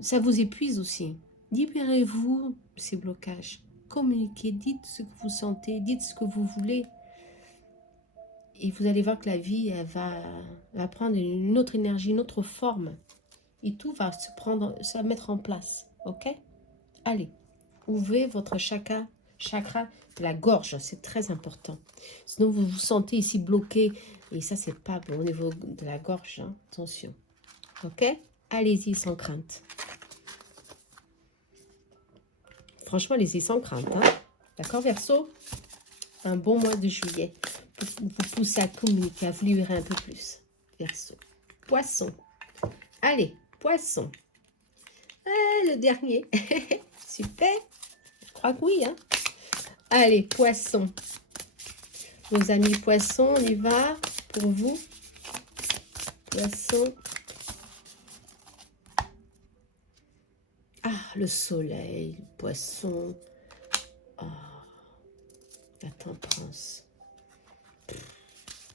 ça vous épuise aussi. Libérez-vous de ces blocages. Communiquez, dites ce que vous sentez, dites ce que vous voulez. Et vous allez voir que la vie, elle va prendre une autre énergie, une autre forme. Et tout va se mettre en place. Ok? Allez, ouvrez votre chakra de la gorge. C'est très important. Sinon, vous vous sentez ici bloqué. Et ça, c'est pas bon au niveau de la gorge. Hein. Attention. Ok? Allez-y sans crainte. Franchement, allez-y sans crainte. Hein. D'accord, Verseau? Un bon mois de juillet. Vous poussez à communiquer, à vous libérer un peu plus. Verseau. Poisson. Allez, poisson. Ah, le dernier. Super. Je crois que oui. Hein. Allez, poisson. Nos amis poissons, on y va pour vous. Poisson. Ah, le soleil, le poisson. Oh, la temperance.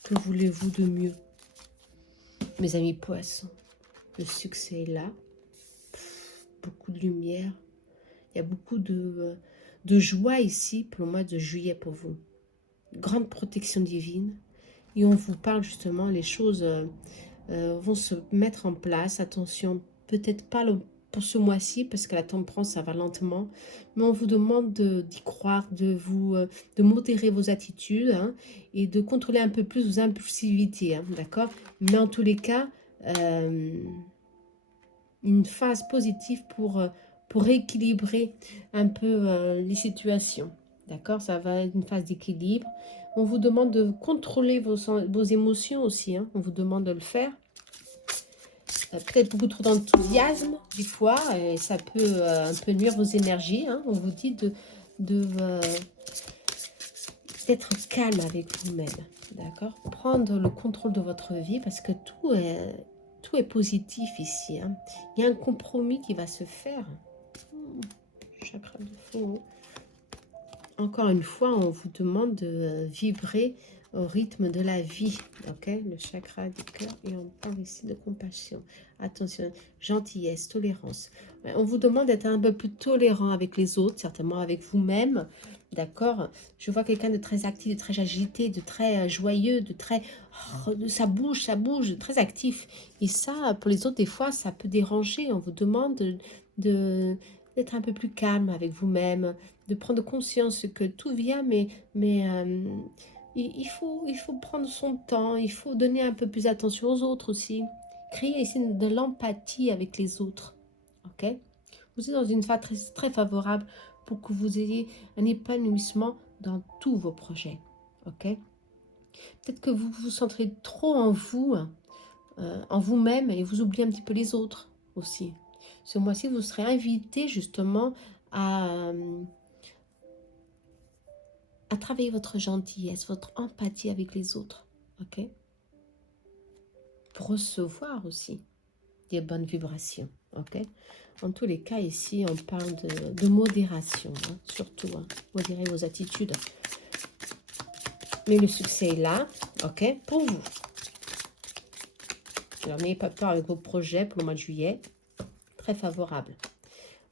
Que voulez-vous de mieux? Mes amis poissons, le succès est là. Beaucoup de lumière. Il y a beaucoup de joie ici pour le mois de juillet pour vous. Grande protection divine. Et on vous parle justement, les choses vont se mettre en place. Attention, peut-être pas pour ce mois-ci, parce que la temperance, ça va lentement. Mais on vous demande d'y croire, de modérer vos attitudes hein, et de contrôler un peu plus vos impulsivités. Hein, d'accord? Mais en tous les cas, une phase positive pour rééquilibrer un peu les situations. D'accord? Ça va être une phase d'équilibre. On vous demande de contrôler vos émotions aussi. Hein. On vous demande de le faire. Peut-être beaucoup trop d'enthousiasme, des fois, et ça peut un peu nuire vos énergies. Hein. On vous dit d'être calme avec vous-même. D'accord? Prendre le contrôle de votre vie parce que tout est positif ici. Hein. Il y a un compromis qui va se faire. Chakra de fond. Encore une fois, on vous demande de vibrer au rythme de la vie. Ok, le chakra du cœur. Et on parle ici de compassion. Attention, gentillesse, tolérance. On vous demande d'être un peu plus tolérant avec les autres, certainement avec vous-même. D'accord? Je vois quelqu'un de très actif, de très agité, de très joyeux, de très... ça bouge, de très actif. Et ça, pour les autres, des fois, ça peut déranger. On vous demande d'être un peu plus calme avec vous-même, de prendre conscience que tout vient, mais il faut prendre son temps, il faut donner un peu plus attention aux autres aussi. créer ici de l'empathie avec les autres. Ok? Vous êtes dans une phase très, très favorable pour que vous ayez un épanouissement dans tous vos projets. Ok? Peut-être que vous vous centrez trop en vous-même, et vous oubliez un petit peu les autres aussi. Ce mois-ci, vous serez invité justement à travailler votre gentillesse, votre empathie avec les autres. Ok? Pour recevoir aussi des bonnes vibrations. Ok? En tous les cas, ici, on parle de modération, hein, surtout. Hein, modérez vos attitudes. Mais le succès est là, ok, pour vous. Alors, n'ayez pas peur avec vos projets pour le mois de juillet. Très favorable.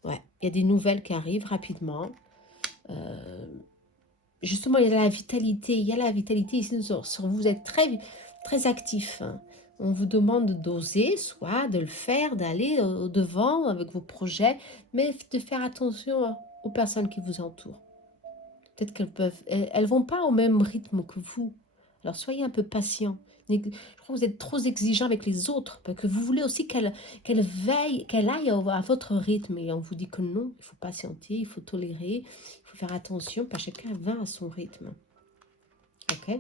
Ouais, il y a des nouvelles qui arrivent rapidement. Justement, il y a la vitalité. Il y a la vitalité ici sur vous. Vous êtes très, très actif. Hein. On vous demande d'oser, soit de le faire, d'aller au-devant avec vos projets, mais de faire attention aux personnes qui vous entourent. Peut-être elles vont pas au même rythme que vous. Alors soyez un peu patient. Je crois que vous êtes trop exigeant avec les autres, parce que vous voulez aussi qu'elles veillent, qu'elles aillent à votre rythme. Et on vous dit que non, il faut patienter, il faut tolérer, il faut faire attention, parce que chacun va à son rythme. Ok?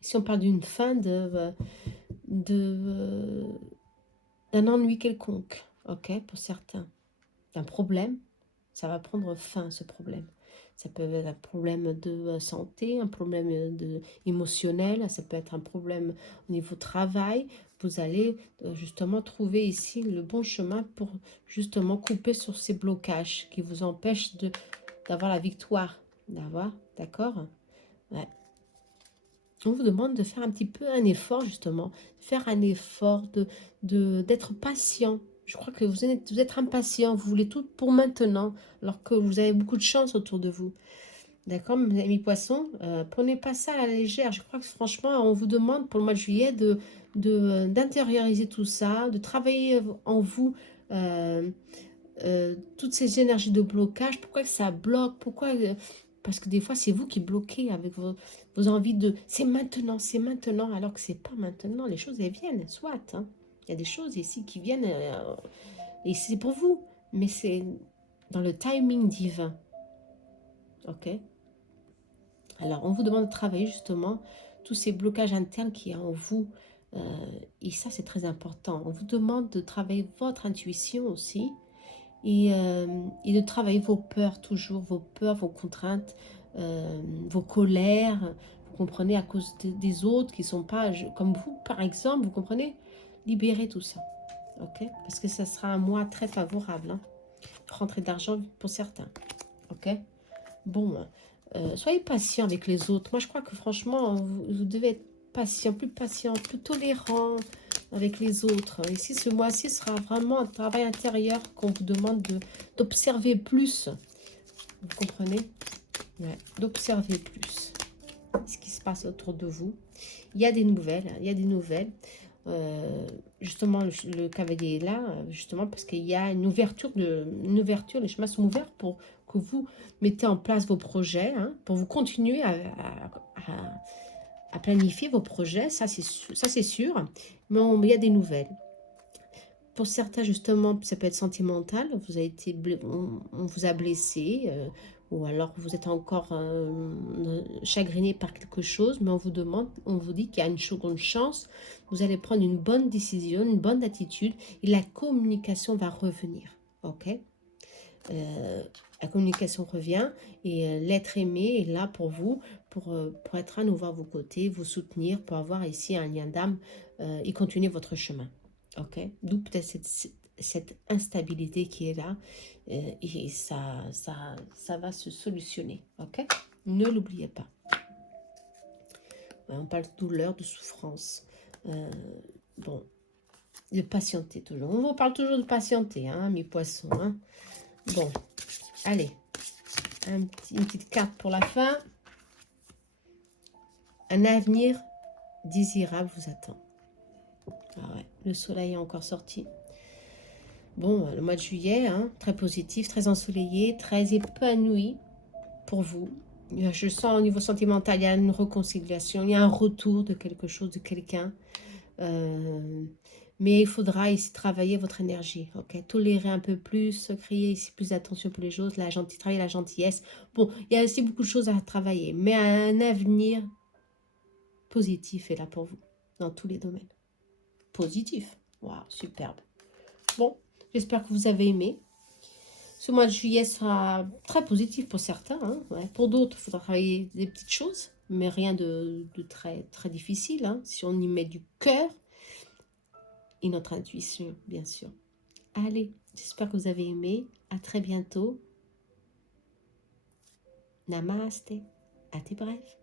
Si on parle d'une fin d'un ennui quelconque, ok, pour certains, d'un problème, ça va prendre fin, ce problème. Ça peut être un problème de santé, un problème émotionnel, ça peut être un problème au niveau travail. Vous allez justement trouver ici le bon chemin pour justement couper sur ces blocages qui vous empêchent d'avoir la victoire. D'accord? Ouais. On vous demande de faire un petit peu un effort justement, faire un effort d'être patient. Je crois que vous êtes impatient, vous voulez tout pour maintenant, alors que vous avez beaucoup de chance autour de vous. D'accord, mes amis poissons, prenez pas ça à la légère. Je crois que franchement, on vous demande pour le mois de juillet d'intérioriser tout ça, de travailler en vous toutes ces énergies de blocage. Pourquoi que ça bloque? Pourquoi parce que des fois, c'est vous qui bloquez avec vos envies de c'est maintenant, alors que c'est pas maintenant. Les choses, elles viennent, soit. Hein. Il y a des choses ici qui viennent et c'est pour vous, mais c'est dans le timing divin. Ok? Alors, on vous demande de travailler justement tous ces blocages internes qu'il y a en vous. euh, et ça, c'est très important. On vous demande de travailler votre intuition aussi. Et de travailler vos peurs toujours, vos peurs, vos contraintes, vos colères, vous comprenez, à cause des autres qui ne sont pas comme vous, par exemple, vous comprenez, libérez tout ça, ok? Parce que ça sera un mois très favorable, hein? Rentrée d'argent pour certains, ok? Bon, soyez patient avec les autres. Moi, je crois que franchement, vous devez être patient, plus tolérant avec les autres. Ici, ce mois-ci sera vraiment un travail intérieur qu'on vous demande d'observer plus. Vous comprenez? Ouais, d'observer plus ce qui se passe autour de vous. Il y a des nouvelles, il y a des nouvelles. Justement, le cavalier est là, justement, parce qu'il y a une ouverture, les chemins sont ouverts pour que vous mettez en place vos projets, hein, pour vous continuer à planifier vos projets, ça c'est sûr, mais il y a des nouvelles. Pour certains, justement, ça peut être sentimental, on vous a blessé, ou alors vous êtes encore chagriné par quelque chose, mais on vous dit qu'il y a une seconde chance, vous allez prendre une bonne décision, une bonne attitude, et la communication va revenir, ok? La communication revient, et l'être aimé est là pour vous, pour être à nouveau à vos côtés, vous soutenir, pour avoir ici un lien d'âme, et continuer votre chemin. Ok, d'où peut-être cette instabilité qui est là, et ça va se solutionner. Ok, ne l'oubliez pas. On parle de douleur, de souffrance. Bon, de patienter toujours. On vous parle toujours de patienter, hein, mes poissons. Hein. Bon, allez, une petite carte pour la fin. Un avenir désirable vous attend. Ah ouais, le soleil est encore sorti. Bon, le mois de juillet, hein, très positif, très ensoleillé, très épanoui pour vous. Je sens au niveau sentimental, il y a une réconciliation, il y a un retour de quelque chose, de quelqu'un. Euh, mais il faudra ici travailler votre énergie, ok? Tolérer un peu plus, créer ici plus d'attention pour les choses, travailler la gentillesse. Bon, il y a aussi beaucoup de choses à travailler, mais un avenir positif est là pour vous, dans tous les domaines. Positif. Waouh, superbe. Bon, j'espère que vous avez aimé. Ce mois de juillet sera très positif pour certains, hein, ouais. Pour d'autres, il faudra travailler des petites choses, mais rien de très, très difficile, hein, si on y met du cœur et notre intuition, bien sûr. Allez, j'espère que vous avez aimé. À très bientôt. Namaste. À tes brefs.